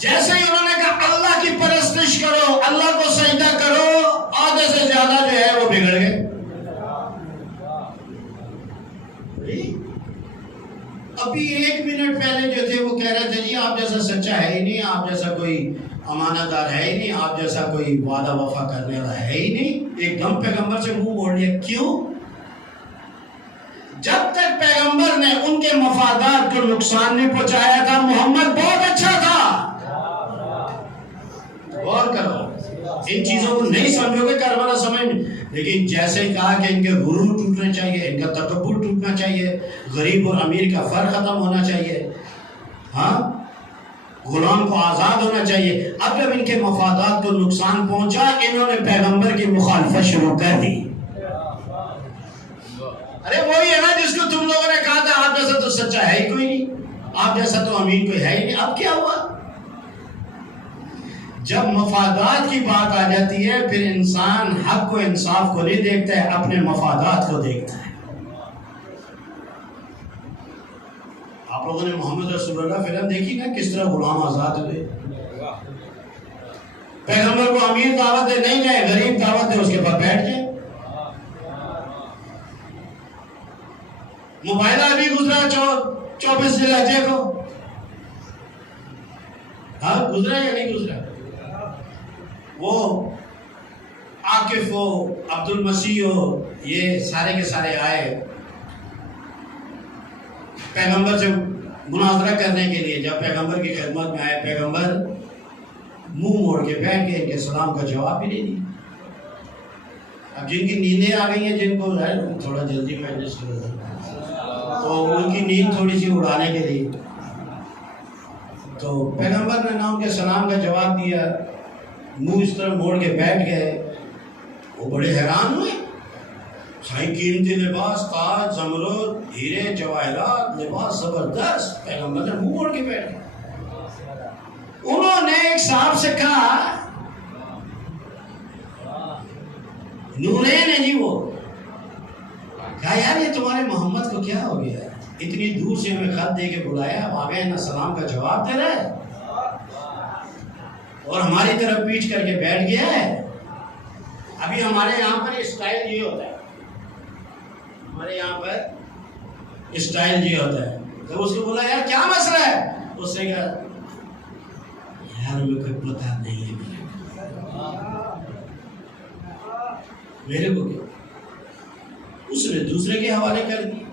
جیسے ہی انہوں نے کہا اللہ کی پرستش کرو، اللہ کو سجدہ کرو، آدھے سے زیادہ جو ہے وہ بگڑ گئے۔ ابھی 1 منٹ پہلے جو تھے وہ کہہ رہے تھے جی آپ جیسا سچا ہے ہی نہیں، آپ جیسا کوئی امانت دار ہے ہی نہیں، آپ جیسا کوئی وعدہ وفا کرنے والا ہے ہی نہیں، ایک دم پیغمبر سے منہ موڑ لیا۔ کیوں؟ جب تک پیغمبر نے ان کے مفادات کو نقصان نہیں پہنچایا تھا، محمد بہت اچھا تھا۔ غور کرو، ان چیزوں کو نہیں سمجھو گے کربلا سمجھ میں۔ لیکن جیسے کہا کہ ان کے غرور ٹوٹنا چاہیے، ان کا تکبر ٹوٹنا چاہیے، غریب اور امیر کا فرق ختم ہونا چاہیے، ہاں، غلام کو آزاد ہونا چاہیے۔ اب جب ان کے مفادات کو نقصان پہنچا، انہوں نے پیغمبر کی مخالفت شروع کر دی۔ ارے وہی ہے نا جس کو تم لوگوں نے کہا تھا آپ جیسا تو سچا ہے ہی کوئی نہیں، آپ جیسا تو امین کوئی ہے ہی نہیں۔ اب کیا ہوا؟ جب مفادات کی بات آ جاتی ہے پھر انسان حق و انصاف کو نہیں دیکھتا ہے، اپنے مفادات کو دیکھتا ہے۔ آپ لوگوں نے محمد رسول اللہ فلم دیکھی نا، کس طرح غلام آزاد ہوئے۔ پیغمبر کو امیر دعوت دے نہیں جائے، غریب دعوت دے اس کے بعد بیٹھ جائے۔ موبائلہ ابھی گزرا 24 ذی الحجہ کو، ہاں گزرا یا نہیں گزرا؟ وہ عاقف ہو، عبد المسیح ہو، یہ سارے کے سارے آئے پیغمبر سے مناظرہ کرنے کے لیے۔ جب پیغمبر کی خدمت میں آئے، پیغمبر منہ موڑ کے بیٹھ گئے، ان کے سلام کا جواب بھی نہیں دیا۔ اب جن کی نیندیں آ گئی ہیں، جن کو تھوڑا جلدی مجلس کرو تو ان کی نیند تھوڑی سی اڑانے کے لیے، تو پیغمبر نے نہ ان کے سلام کا جواب دیا، منہ اس طرح موڑ کے بیٹھ گئے۔ وہ بڑے حیران ہوئے، سائی قیمتی لباس، تاج، زمرد، ہیرے، جواہرات، لباس زبردست، پیغمبر نے منہ موڑ کے بیٹھ گئے۔ انہوں نے ایک صاحب سے کہا نورین ہے جی، وہ کہا یار یہ تمہارے محمد کو کیا ہو گیا ہے، اتنی دور سے ہمیں خط دے کے بلایا، اب آگے نہ سلام کا جواب دے رہا ہے اور ہماری طرف پیچھ کر کے بیٹھ گیا ہے۔ ابھی ہمارے یہاں پر اسٹائل یہ ہوتا ہے، ہمارے یہاں پر اسٹائل یہ ہوتا ہے، تو اس کو بولا یار کیا مسئلہ ہے؟ اس نے کہا یار ہمیں کوئی پتہ نہیں ہے میرے کو کیا۔ اس نے دوسرے کے حوالے کر دیا۔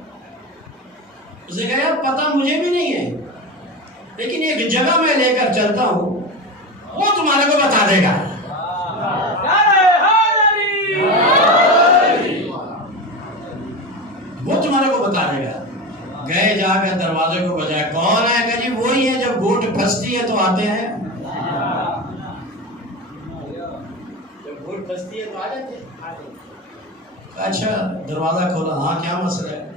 اس نے کہا یار پتہ مجھے بھی نہیں ہے، لیکن ایک جگہ میں لے کر چلتا ہوں، وہ تمہارے کو بتا دے گا۔ وہ تمہارے کو بتا دے گا۔ گئے، جا کر دروازے کو بجائے، کون ہے؟ کہ جی وہی ہے، جب گھوٹ پھنستی ہے تو آتے ہیں، جب گھوٹ پھنستی ہے تو آ جاتے ہیں۔ اچھا دروازہ کھولا، ہاں کیا مسئلہ ہے؟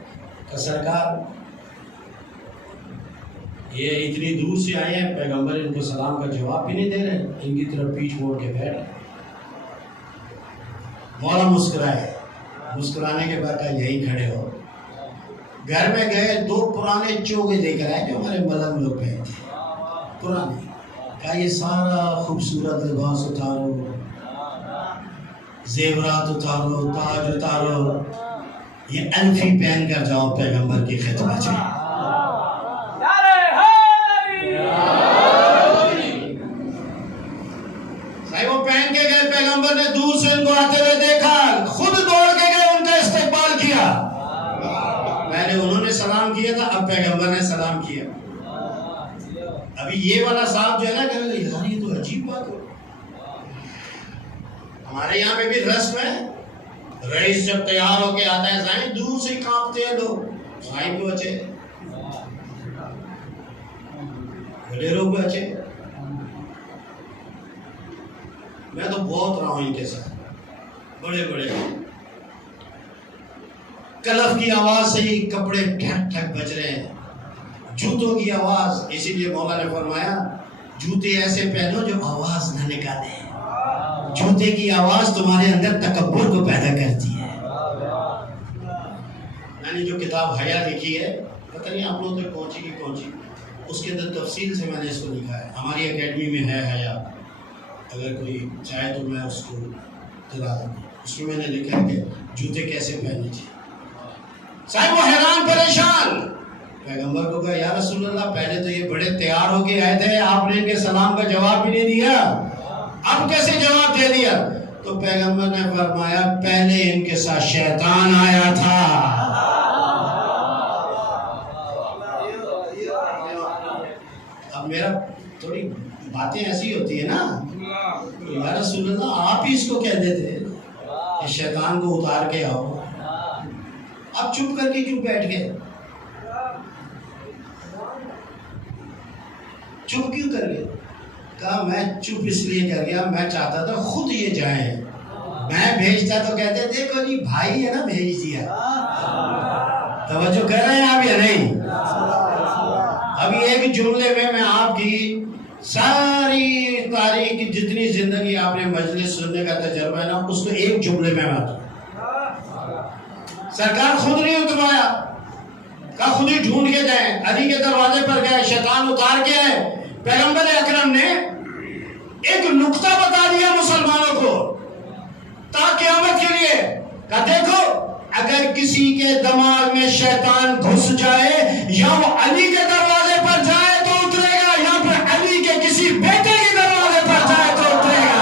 کہ سرکار یہ اتنی دور سے آئے ہیں، پیغمبر ان کو سلام کا جواب بھی نہیں دے رہے، ان کی طرف پیچھ موڑ کے بیٹھ گئے۔ مولا مسکرائے، مسکرانے کے بعد کہا یہی کھڑے ہو۔ گھر میں گئے، 2 پرانے چوگے لے کر آئے جو ہمارے ملنگ لوگ پہنتے تھے، پرانے۔ کہا یہ سارا خوبصورت لباس اتارو، زیورات اتارو، تاج اتارو، یہ الفی پہن کر جاؤ پیغمبر کی خدمت میں۔ وہ پہن کے گئے، پیغمبر نے دور سلام کیا تھا، اب پیغمبر نے سلام کیا. ابھی یہ والا صاحب جو ہے نا کہنے لگے یار یہ تو عجیب بات ہے. ہمارے یہاں پہ بھی رسم ہے، رئیس جب تیار ہو کے آتا ہے سائیں دور سے کانپتے ہیں لوگ، سائیں کو اچھے وڈیروں کو اچھے. میں تو بہت رہا ہوں ان کے ساتھ، بڑے بڑے کلف کی آواز سے ہی کپڑے ٹھک ٹھک بج رہے ہیں، جوتوں کی آواز. اسی لیے مولا نے فرمایا جوتے ایسے پہنو جو آواز نہ نکالے. جوتے کی آواز تمہارے اندر تکبر کو پیدا کرتی ہے. میں نے جو کتاب حیا لکھی ہے، پتہ نہیں آپ لوگوں تک پہنچی کہ پہنچی، اس کے اندر تفصیل سے میں نے اس کو لکھا ہے. ہماری اکیڈمی میں ہے حیا، اگر کوئی چاہے تو میں اس کو دلا دوں. اس میں نے لکھا ہے کہ جوتے کیسے پہننے چاہیے. صاحب وہ حیران پریشان، پیغمبر کو کہا یا رسول اللہ پہلے تو یہ بڑے تیار ہو کے آئے تھے، آپ نے ان کے سلام کا جواب بھی نہیں دیا، اب کیسے جواب دے دیا؟ تو پیغمبر نے فرمایا پہلے ان کے ساتھ شیطان آیا تھا. اب میرا تھوڑی باتیں ایسی ہوتی ہے نا، یا رسول اللہ آپ ہی اس کو کہہ دیتے کہ شیطان کو اتار کے آؤ. اب چپ کر کے کیوں بیٹھ گئے؟ چپ کیوں کر گئے؟ کہا میں چپ اس لیے کر گیا، میں چاہتا تھا خود یہ جائیں، میں بھیجتا تو کہتے دیکھو جی بھائی ہے نا بھیج دیا. توجہ کر رہے ہیں آپ یا نہیں؟ ابھی ایک جملے میں آپ کی ساری تاریخ کی جتنی زندگی آپ نے مجلس سننے کا تجربہ ہے نا، اس کو ایک جملے میں بتا. سرکار خود نہیں اتروایا، کہا خود ہی ڈھونڈ کے جائیں. علی کے دروازے پر گئے، شیطان اتار کے آئے. پیغمبر اکرم نے ایک نقطہ بتا دیا مسلمانوں کو تا قیامت کے لیے، کہا دیکھو اگر کسی کے دماغ میں شیطان گھس جائے، یا وہ علی کے دروازے پر جائے تو اترے گا، یا پھر علی کے کسی بیٹے کے دروازے پر جائے تو اترے گا.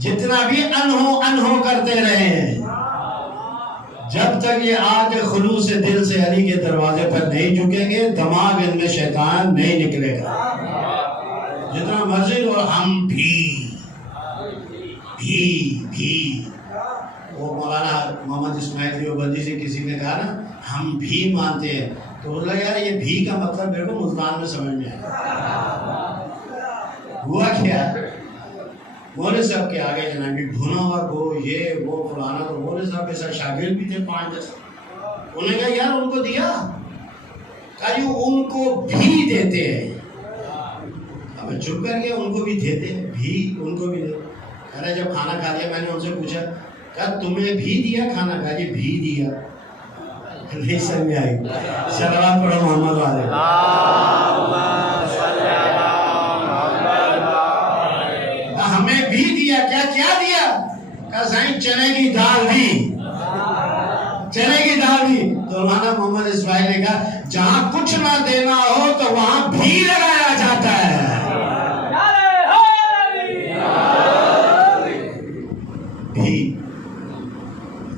جتنا بھی انہو کرتے رہے ہیں، جب تک یہ آگے خلوص دل سے علی کے دروازے پر نہیں جھکیں گے، دماغ ان میں شیطان نہیں نکلے گا. جتنا مرضی اور ہم بھی وہ مولانا محمد اسماعیل دیوبندی سے کسی نے کہا نا ہم بھی مانتے ہیں، تو بولا یار یہ بھی کا مطلب میرے کو ملتان میں سمجھ میں آیا. ہوا کیا؟ مولوی صاحب کے آگے جناب بھونا ہوا گو یہ وہ فلانا، تو مولوی صاحب کے ساتھ شاگرد بھی تھے 5-10. انہوں نے کہا یار ان کو دیا، کہا جی ان کو بھی دیتے ہیں. اب چپ کر گیا، ان کو بھی دیتے بھی، ان کو بھی دیتے. ارے جب کھانا کھا لیا میں نے ان سے پوچھا کہا تمہیں بھی دیا کھانا؟ کہا جی بھی دیا. نہیں سمجھ میں آئی. صلوات پڑھو محمد والے. ہمیں بھی دیا. کیا دیا؟ کہا سائیں چنے کی دال دی، چنے کی دال دی. تو مولانا محمد اسماعیل نے کہا جہاں کچھ نہ دینا ہو تو وہاں بھی لگایا جاتا ہے. بھی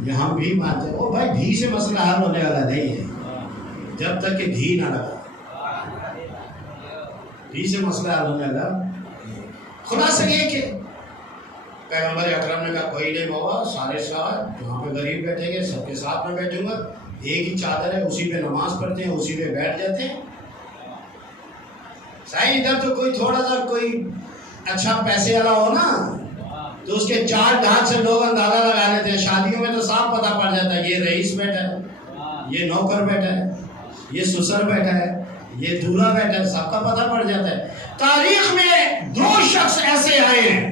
یہاں بھی مانتے او بھائی، بھی سے مسئلہ حل ہونے والا نہیں ہے جب تک کہ گھی نہ لگا. بھی سے مسئلہ حل ہونے والا. خلاصہ یہ کہ پیغمبر اکرم نے کہا کوئی نہیں بابا، سارے ساتھ جہاں پہ غریب بیٹھیں گے سب کے ساتھ میں بیٹھوں گا. ایک ہی چادر ہے، اسی پہ نماز پڑھتے ہیں، اسی پہ بیٹھ جاتے ہیں. سائیں ادھر تو کوئی تھوڑا سا کوئی اچھا پیسے والا ہو نا تو اس کے چار ڈھانچ سے لوگ اندازہ لگا لیتے ہیں. شادیوں میں تو صاف پتہ پڑ جاتا ہے یہ رئیس بیٹھا ہے، یہ نوکر بیٹھا ہے، یہ سسر بیٹھا ہے، یہ دولہا بیٹھا ہے، سب کا پتہ پڑ جاتا ہے. تاریخ میں 2 شخص ایسے آئے ہیں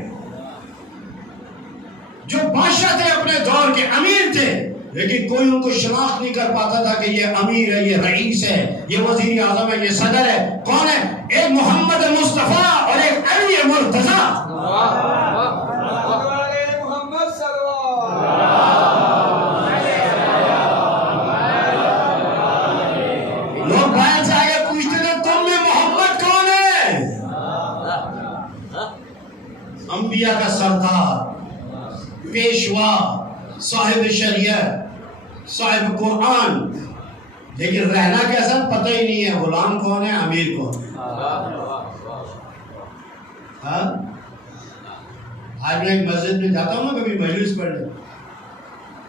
جو بادشاہ تھے، اپنے دور کے امیر تھے، لیکن کوئی ان کو شناخت نہیں کر پاتا تھا کہ یہ امیر ہے، یہ رئیس ہے، یہ وزیر اعظم ہے، یہ صدر ہے. کون ہے؟ ایک محمد مصطفیٰ اور ایک علی مرتضیٰ. لوگ باہر سے آگے انبیاء کا سردار، پیشوا، صاحب شریعت، صاحب قرآن، لیکن رہنا کیسا پتہ ہی نہیں ہے، غلام کون ہے، امیر کون ہے۔ ہاں آج میں ایک مسجد میں جاتا ہوں نا کبھی مجلس پڑھنے،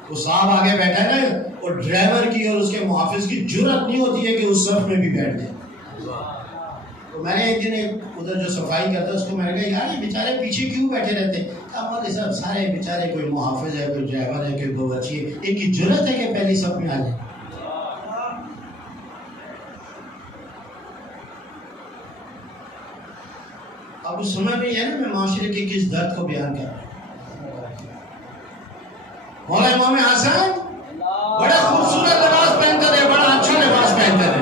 وہ صاحب آگے بیٹھا ہے نا، اور ڈرائیور کی اور اس کے محافظ کی جرأت نہیں ہوتی ہے کہ اس صف میں بھی بیٹھ جائے۔ تو میں نے ایک دن ادھر جو صفائی کرتا اس کو میں نے کہا یار یہ بیچارے پیچھے کیوں بیٹھے رہتے ہیں؟ کہا مولوی صاحب سارے بیچارے، کوئی محافظ ہے، کوئی ڈرائیور ہے، کوئی باورچی ہے، ان کی جرأت ہے کہ پہلی صف میں آ جائے۔ اب اس سمجھ میں ہے نا میں معاشرے کے کس درد کو بیان کر رہا ہوں۔ مولا امام حسن بڑا خوبصورت لباس پہنتے تھے، بڑا اچھا لباس پہنتے تھے،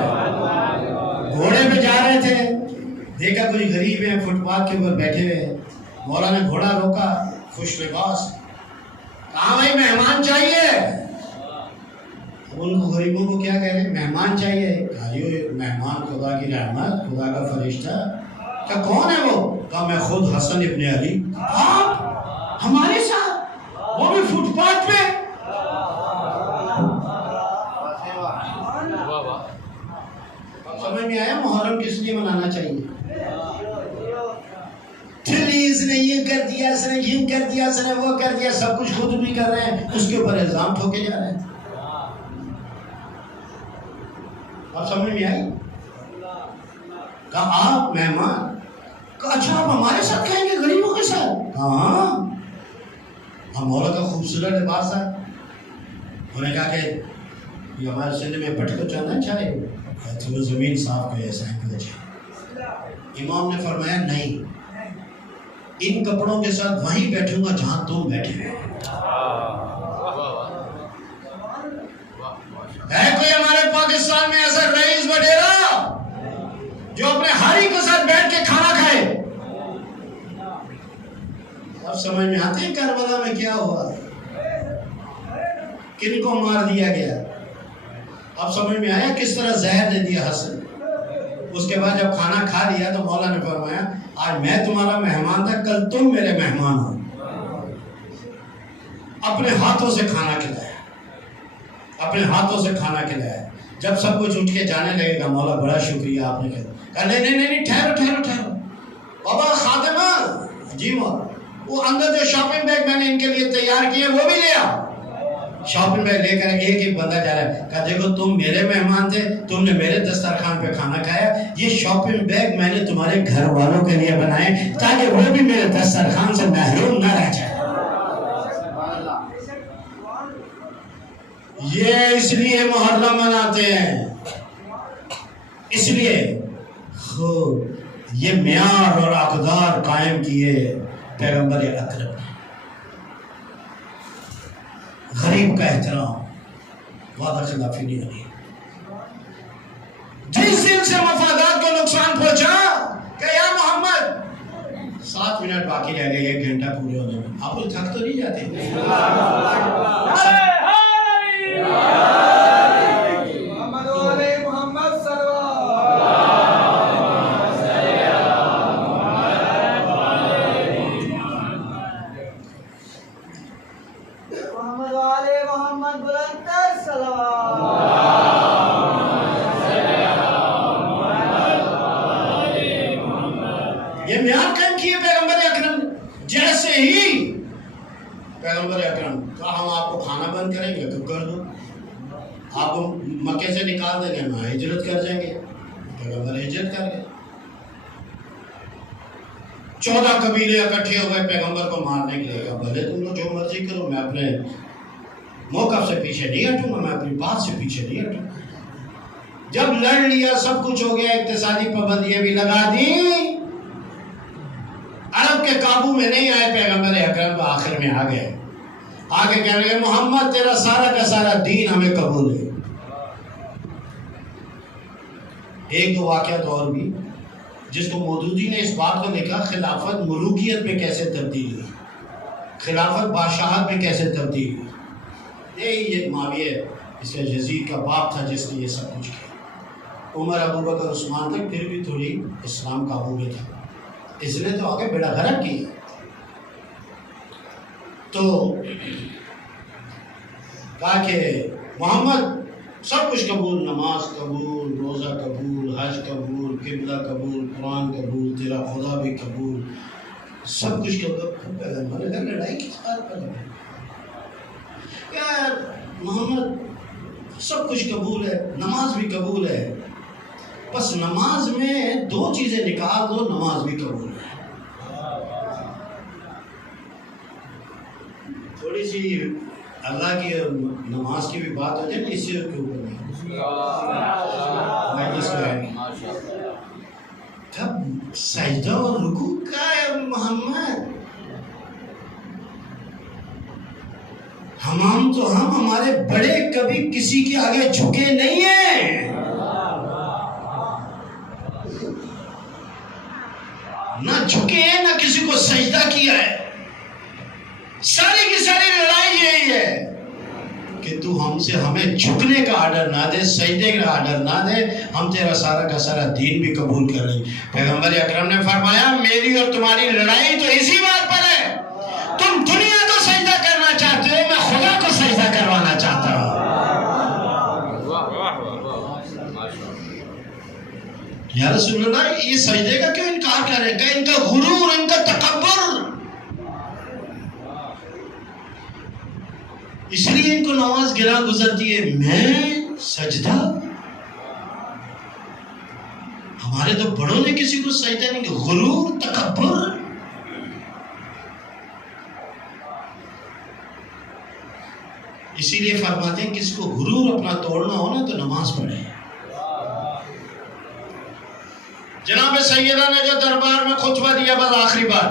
گھوڑے پہ جا رہے تھے، دیکھا کوئی غریب ہے فٹ پاتھ کے اوپر بیٹھے ہوئے، مولا نے گھوڑا روکا، خوش لباس، کہا بھائی مہمان چاہیے۔ ان کو غریبوں کو کیا کہہ رہے، مہمان چاہیے؟ کہا یہ مہمان خدا کی رحمت، خدا کا فرشتہ۔ کہا کون ہے وہ؟ کہا میں خود حسن ابن علی۔ آپ ہمارے ساتھ، وہ بھی فٹ پاتھ پہ؟ سمجھ میں آیا محرم کس لیے منانا چاہیے؟ اس نے یہ کر دیا، اس نے یوں کر دیا، اس نے وہ کر دیا، سب کچھ خود بھی کر رہے ہیں، اس کے اوپر الزام ٹھوکے جا رہے ہیں۔ اب سمجھ میں آئی؟ کہا آپ مہمان، کہا اچھا آپ ہمارے ساتھ کہیں گے غریبوں کے ساتھ؟ ہاں ہم مولا کا خوبصورت لباس ہے۔ انہوں نے کہا کہ یہ ہمارے سندھ میں پٹ کو چلنا چاہیے، تو زمین صاف کو ایسا ہے کچھ۔ امام نے فرمایا نہیں، ان کپڑوں کے ساتھ وہیں بیٹھوں گا جہاں تم بیٹھے ہوئے۔ ہے کوئی ہمارے پاکستان میں ایسا رئیس وڈیرا جو اپنے ہاری کے ساتھ بیٹھ کے کھانا کھائے؟ اب سمجھ میں آتے ہیں کربلا میں کیا ہوا، کن کو مار دیا گیا؟ اب سمجھ میں آیا کس طرح زہر دے دیا حسن۔ اس کے بعد جب کھانا کھا لیا تو مولا نے فرمایا آج میں تمہارا مہمان تھا، کل تم میرے مہمان ہو۔ اپنے ہاتھوں سے کھانا کھلایا، اپنے ہاتھوں سے کھانا کھلایا۔ جب سب کچھ اٹھ کے جانے لگے گا مولا بڑا شکریہ آپ نے کہا نہیں نہیں نہیں ٹھہرو ٹھہرو ٹھہرو بابا خادمہ جی وہ اندر جو شاپنگ بیگ میں نے ان کے لیے تیار کیے وہ بھی لیا۔ شاپنگ بیگ لے کر ایک ایک بندہ جا رہا ہے، کہا دیکھو تم میرے مہمان تھے، تم نے میرے دسترخوان پہ کھانا کھایا، یہ شاپنگ بیگ میں نے تمہارے گھر والوں کے لیے بنائے تاکہ وہ بھی میرے دسترخوان سے محروم نہ رہ جائے۔ یہ اس لیے محرم مناتے ہیں، اس لیے خود یہ معیار اور اقدار قائم کیے پیغمبر اکرم نے۔ غریب کا احترام، وعدہ خلافی نہیں ہونی۔ جس دن سے مفادات کو نقصان پہنچا کہ یا محمد 7 منٹ باقی رہ گئے 1 گھنٹہ پورے ہونے میں، آپ لوگ تھک تو نہیں جاتے؟ یہ معیار قائم کیے پیغمبر اکرم نے۔ جیسے ہی پیغمبر اکرم کہا ہم آپ کو کھانا بند کریں گے تو کر دو، آپ کو مکے سے نکال دیں گے، ہم ہجرت کر جائیں گے۔ پیغمبر ہجرت کر گئے، 14 قبیلے اکٹھے ہو گئے پیغمبر کو مارنے کے لیے۔ کہا بھلے تم لوگ جو مرضی کرو، میں اپنے موقف سے پیچھے نہیں ہٹوں گا، میں اپنی بات سے پیچھے نہیں ہٹوں گا۔ جب لڑ لیا، سب کچھ ہو گیا، اقتصادی پابندیاں بھی لگا دیں، عرب کے قابو میں نہیں آئے، پیغمبر اکرم تو آخر میں آ گئے، آگے کہنے لگے محمد تیرا سارا کا سارا دین ہمیں قبول ہے۔ ایک دو واقعات اور بھی جس کو مودودی نے اس بات کو لکھا، خلافت ملوکیت میں کیسے تبدیل ہوئی، خلافت بادشاہت میں کیسے تبدیل ہوئی۔ یہ معاویہ اس کا یزید کا باپ تھا جس نے یہ سب کچھ کیا۔ عمر ابو بکر عثمان تک پھر بھی تھوڑی اسلام قابو میں تھا، اس نے تو آگے بیڑا غرق کیا۔ تو کہا کہ محمد سب کچھ قبول، نماز قبول، روزہ قبول، حج قبول، قبلہ قبول، قرآن قبول، تیرا خدا بھی قبول، سب کچھ قبول۔ پیغمبر نے کہا لڑائی کس بات پر ہے یار محمد، سب کچھ قبول ہے، نماز بھی قبول ہے، بس نماز میں دو چیزیں نکال دو، نماز بھی قبول ہے۔ تھوڑی سی اللہ کی اور نماز کی بھی بات ہو جائے نا، اسی کے اوپر نہیں کب سجدہ اور رکوع کا ہے محمد، ہم تو ہمارے بڑے کبھی کسی کے آگے جھکے نہیں ہیں، نہ جھکے ہیں نہ کسی کو سجدہ کیا ہے۔ ساری کی ساری لڑائی یہی ہے کہ تو ہم سے ہمیں جھکنے کا آرڈر نہ دے، سجدے کا آرڈر نہ دے، ہم تیرا سارا کا سارا دین بھی قبول کر لیں۔ پیغمبر اکرم نے فرمایا میری اور تمہاری لڑائی تو اسی بات پر ہے، تم دنیا کو سجدہ کرنا چاہتے ہو، میں خدا کو سجدہ کروانا چاہتا ہوں۔ یا رسول اللہ یہ سجدے کا کیوں انکار کرے گا؟ ان کا غرور، ان کا تکبر، اس لیے ان کو نماز گرا گزرتی ہے۔ میں سجدہ، ہمارے تو بڑوں نے کسی کو سجدہ نہیں کیا، غرور، تکبر۔ اسی لیے فرماتے ہیں کس کو غرور اپنا توڑنا ہو نا تو نماز پڑھے۔ جناب سیدہ نے جو دربار میں خطبہ دیا بس آخری بار،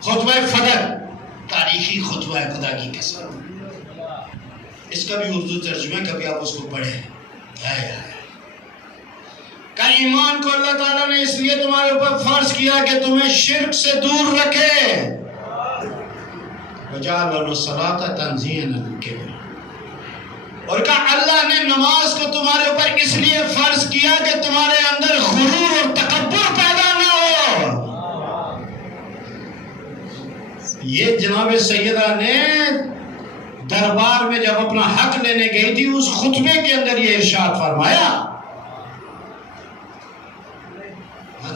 خطبہ فدر، تاریخی خطبہ ہے خدا کی قسم، اس کا بھی اردو ترجمہ، کبھی آپ اس کو پڑھیں۔ کہ ایمان کو اللہ تعالیٰ نے اس لیے تمہارے اوپر فرض کیا کہ تمہیں شرک سے دور رکھے، وَجَعَلَ الصَّلَاةَ تَنزِيهًا لِلْكِبْرِ، اور کہا اللہ نے نماز کو تمہارے اوپر اس لیے فرض کیا کہ تمہارے اندر غرور اور تکبر پیدا نہ ہو۔ یہ جناب سیدہ نے دربار میں جب اپنا حق لینے گئی تھی اس خطبے کے اندر یہ ارشاد فرمایا،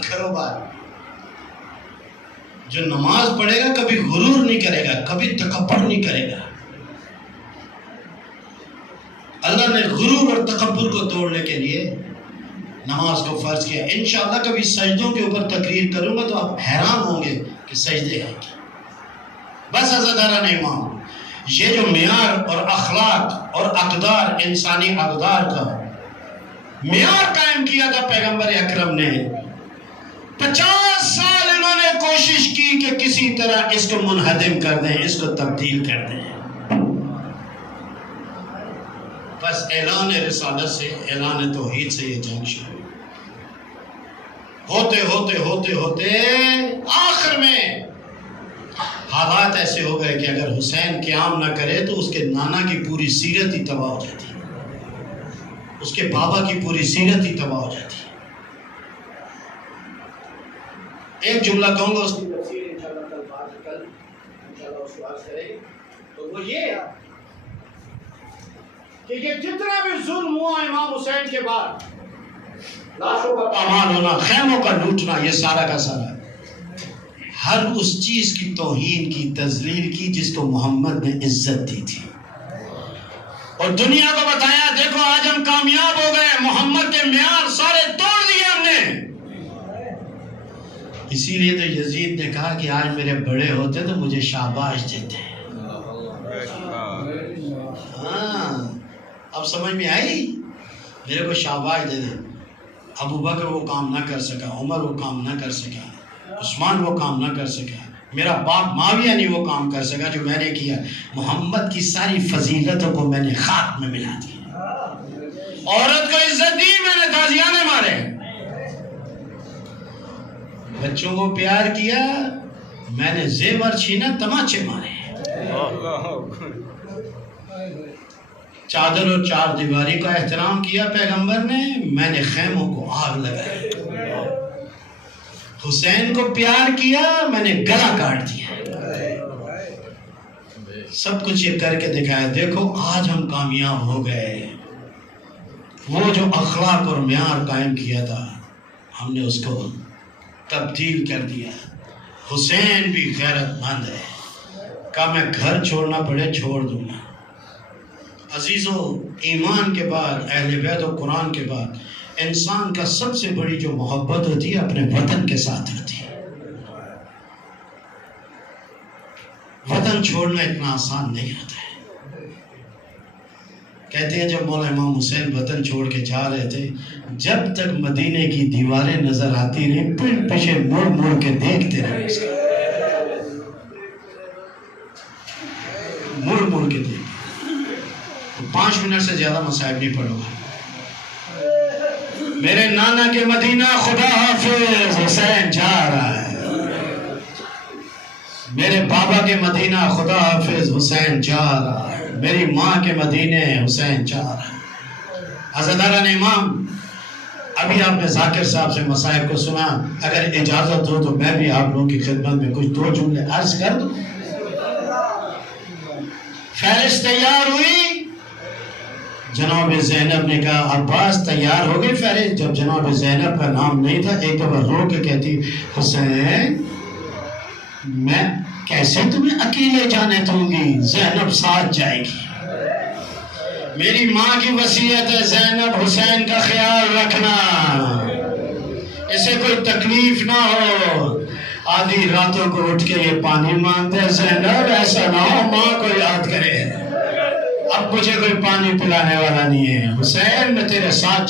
کرو بات، جو نماز پڑھے گا کبھی غرور نہیں کرے گا، کبھی تکبر نہیں کرے گا۔ اللہ نے غرور اور تکبر کو توڑنے کے لیے نماز کو فرض کیا۔ انشاءاللہ کبھی سجدوں کے اوپر تقریر کروں گا تو آپ حیران ہوں گے کہ سجدے ہیں کیا۔ بس عزیزانہ امام، یہ جو معیار اور اخلاق اور اقدار، انسانی اقدار کا معیار قائم کیا تھا پیغمبر اکرم نے، 50 سال انہوں نے کوشش کی کہ کسی طرح اس کو منہدم کر دیں، اس کو تبدیل کر دیں۔ بس اعلان رسالت سے، اعلان توحید سے یہ جنگ شروع ہوتے ہوتے ہوتے ہوتے آخر میں حالات ایسے ہو گئے کہ اگر حسین قیام نہ کرے تو اس کے نانا کی پوری سیرت ہی تباہ ہو جاتی، اس کے بابا کی پوری سیرت ہی تباہ ہو جاتی۔ ایک جملہ کہوں گا، اس کی تفسیر انشاءاللہ کل انشاءاللہ اس کو عرض کریں گے، تو وہ یہ ہے کہ یہ جتنا بھی ظلم ہوا امام حسین کے بعد، لاشوں کا پامال ہونا، خیموں کا لوٹنا، یہ سارا کا سارا ہر اس چیز کی توہین کی، تذلیل کی جس کو محمد نے عزت دی تھی، اور دنیا کو بتایا دیکھو آج ہم کامیاب ہو گئے، محمد کے معیار سارے توڑ دیے ہم نے۔ اسی لیے تو یزید نے کہا کہ آج میرے بڑے ہوتے تو مجھے شاباش دیتے۔ ہاں اب سمجھ میں آئی، میرے کو شاباش دے دے۔ ابو بکر وہ کام نہ کر سکا، عمر وہ کام نہ کر سکا، عثمان وہ کام نہ کر سکا، میرا باپ معاویہ نہیں وہ کام کر سکا جو میں نے کیا۔ محمد کی ساری فضیلتوں کو میں نے خاک میں ملا دیا، عورت کو عزت دی، میں نے تازیانے مارے، بچوں کو پیار کیا، میں نے زیور چھینا، تماچے مارے، چادر اور چار دیواری کا احترام کیا پیغمبر نے، میں نے خیموں کو آگ لگائی، حسین کو پیار کیا، میں نے گلا کاٹ دیا۔ سب کچھ یہ کر کے دکھایا، دیکھو آج ہم کامیاب ہو گئے، وہ جو اخلاق اور معیار قائم کیا تھا ہم نے اس کو تبدیل کر دیا۔ حسین بھی غیرت مند ہے، کہا میں گھر چھوڑنا پڑے چھوڑ دوں گا۔ عزیزو، ایمان کے بعد، اہل بیت و قرآن کے بعد انسان کا سب سے بڑی جو محبت ہوتی ہے اپنے وطن کے ساتھ ہوتی ہے۔ وطن چھوڑنا اتنا آسان نہیں ہوتا ہے۔ کہتے ہیں جب مولا امام حسین وطن چھوڑ کے جا رہے تھے، جب تک مدینے کی دیواریں نظر آتی رہی، پھر پیچھے مڑ مڑ کے دیکھتے رہے، اس کو مڑ مڑ کے دیکھتے۔ 5 منٹ سے زیادہ مصائب نہیں پڑھوں گا۔ میرے نانا کے مدینہ خدا حافظ حسین جا رہا ہے، میرے بابا کے مدینہ خدا حافظ حسین جا رہا ہے، میری ماں کے مدینے حسین جا رہا ہے۔ عزاداران امام، ابھی آپ نے ذاکر صاحب سے مصائب کو سنا، اگر اجازت ہو تو میں بھی آپ لوگوں کی خدمت میں کچھ 2 جملے عرض کر دوں۔ فہرست تیار ہوئی، جناب زینب نے کہا عباس تیار ہو گئی فہرست؟ جب جناب زینب کا نام نہیں تھا، ایک دفعہ رو کے کہتی حسین میں کیسے تمہیں اکیلے جانے دوں گی، زینب ساتھ جائے گی، میری ماں کی وصیت ہے زینب حسین کا خیال رکھنا، اسے کوئی تکلیف نہ ہو۔ آدھی راتوں کو اٹھ کے یہ پانی مانگتے، زینب ایسا نہ ہو ماں کو یاد کرے، اب مجھے کوئی پانی پلانے والا نہیں ہے، حسین میں تیرے ساتھ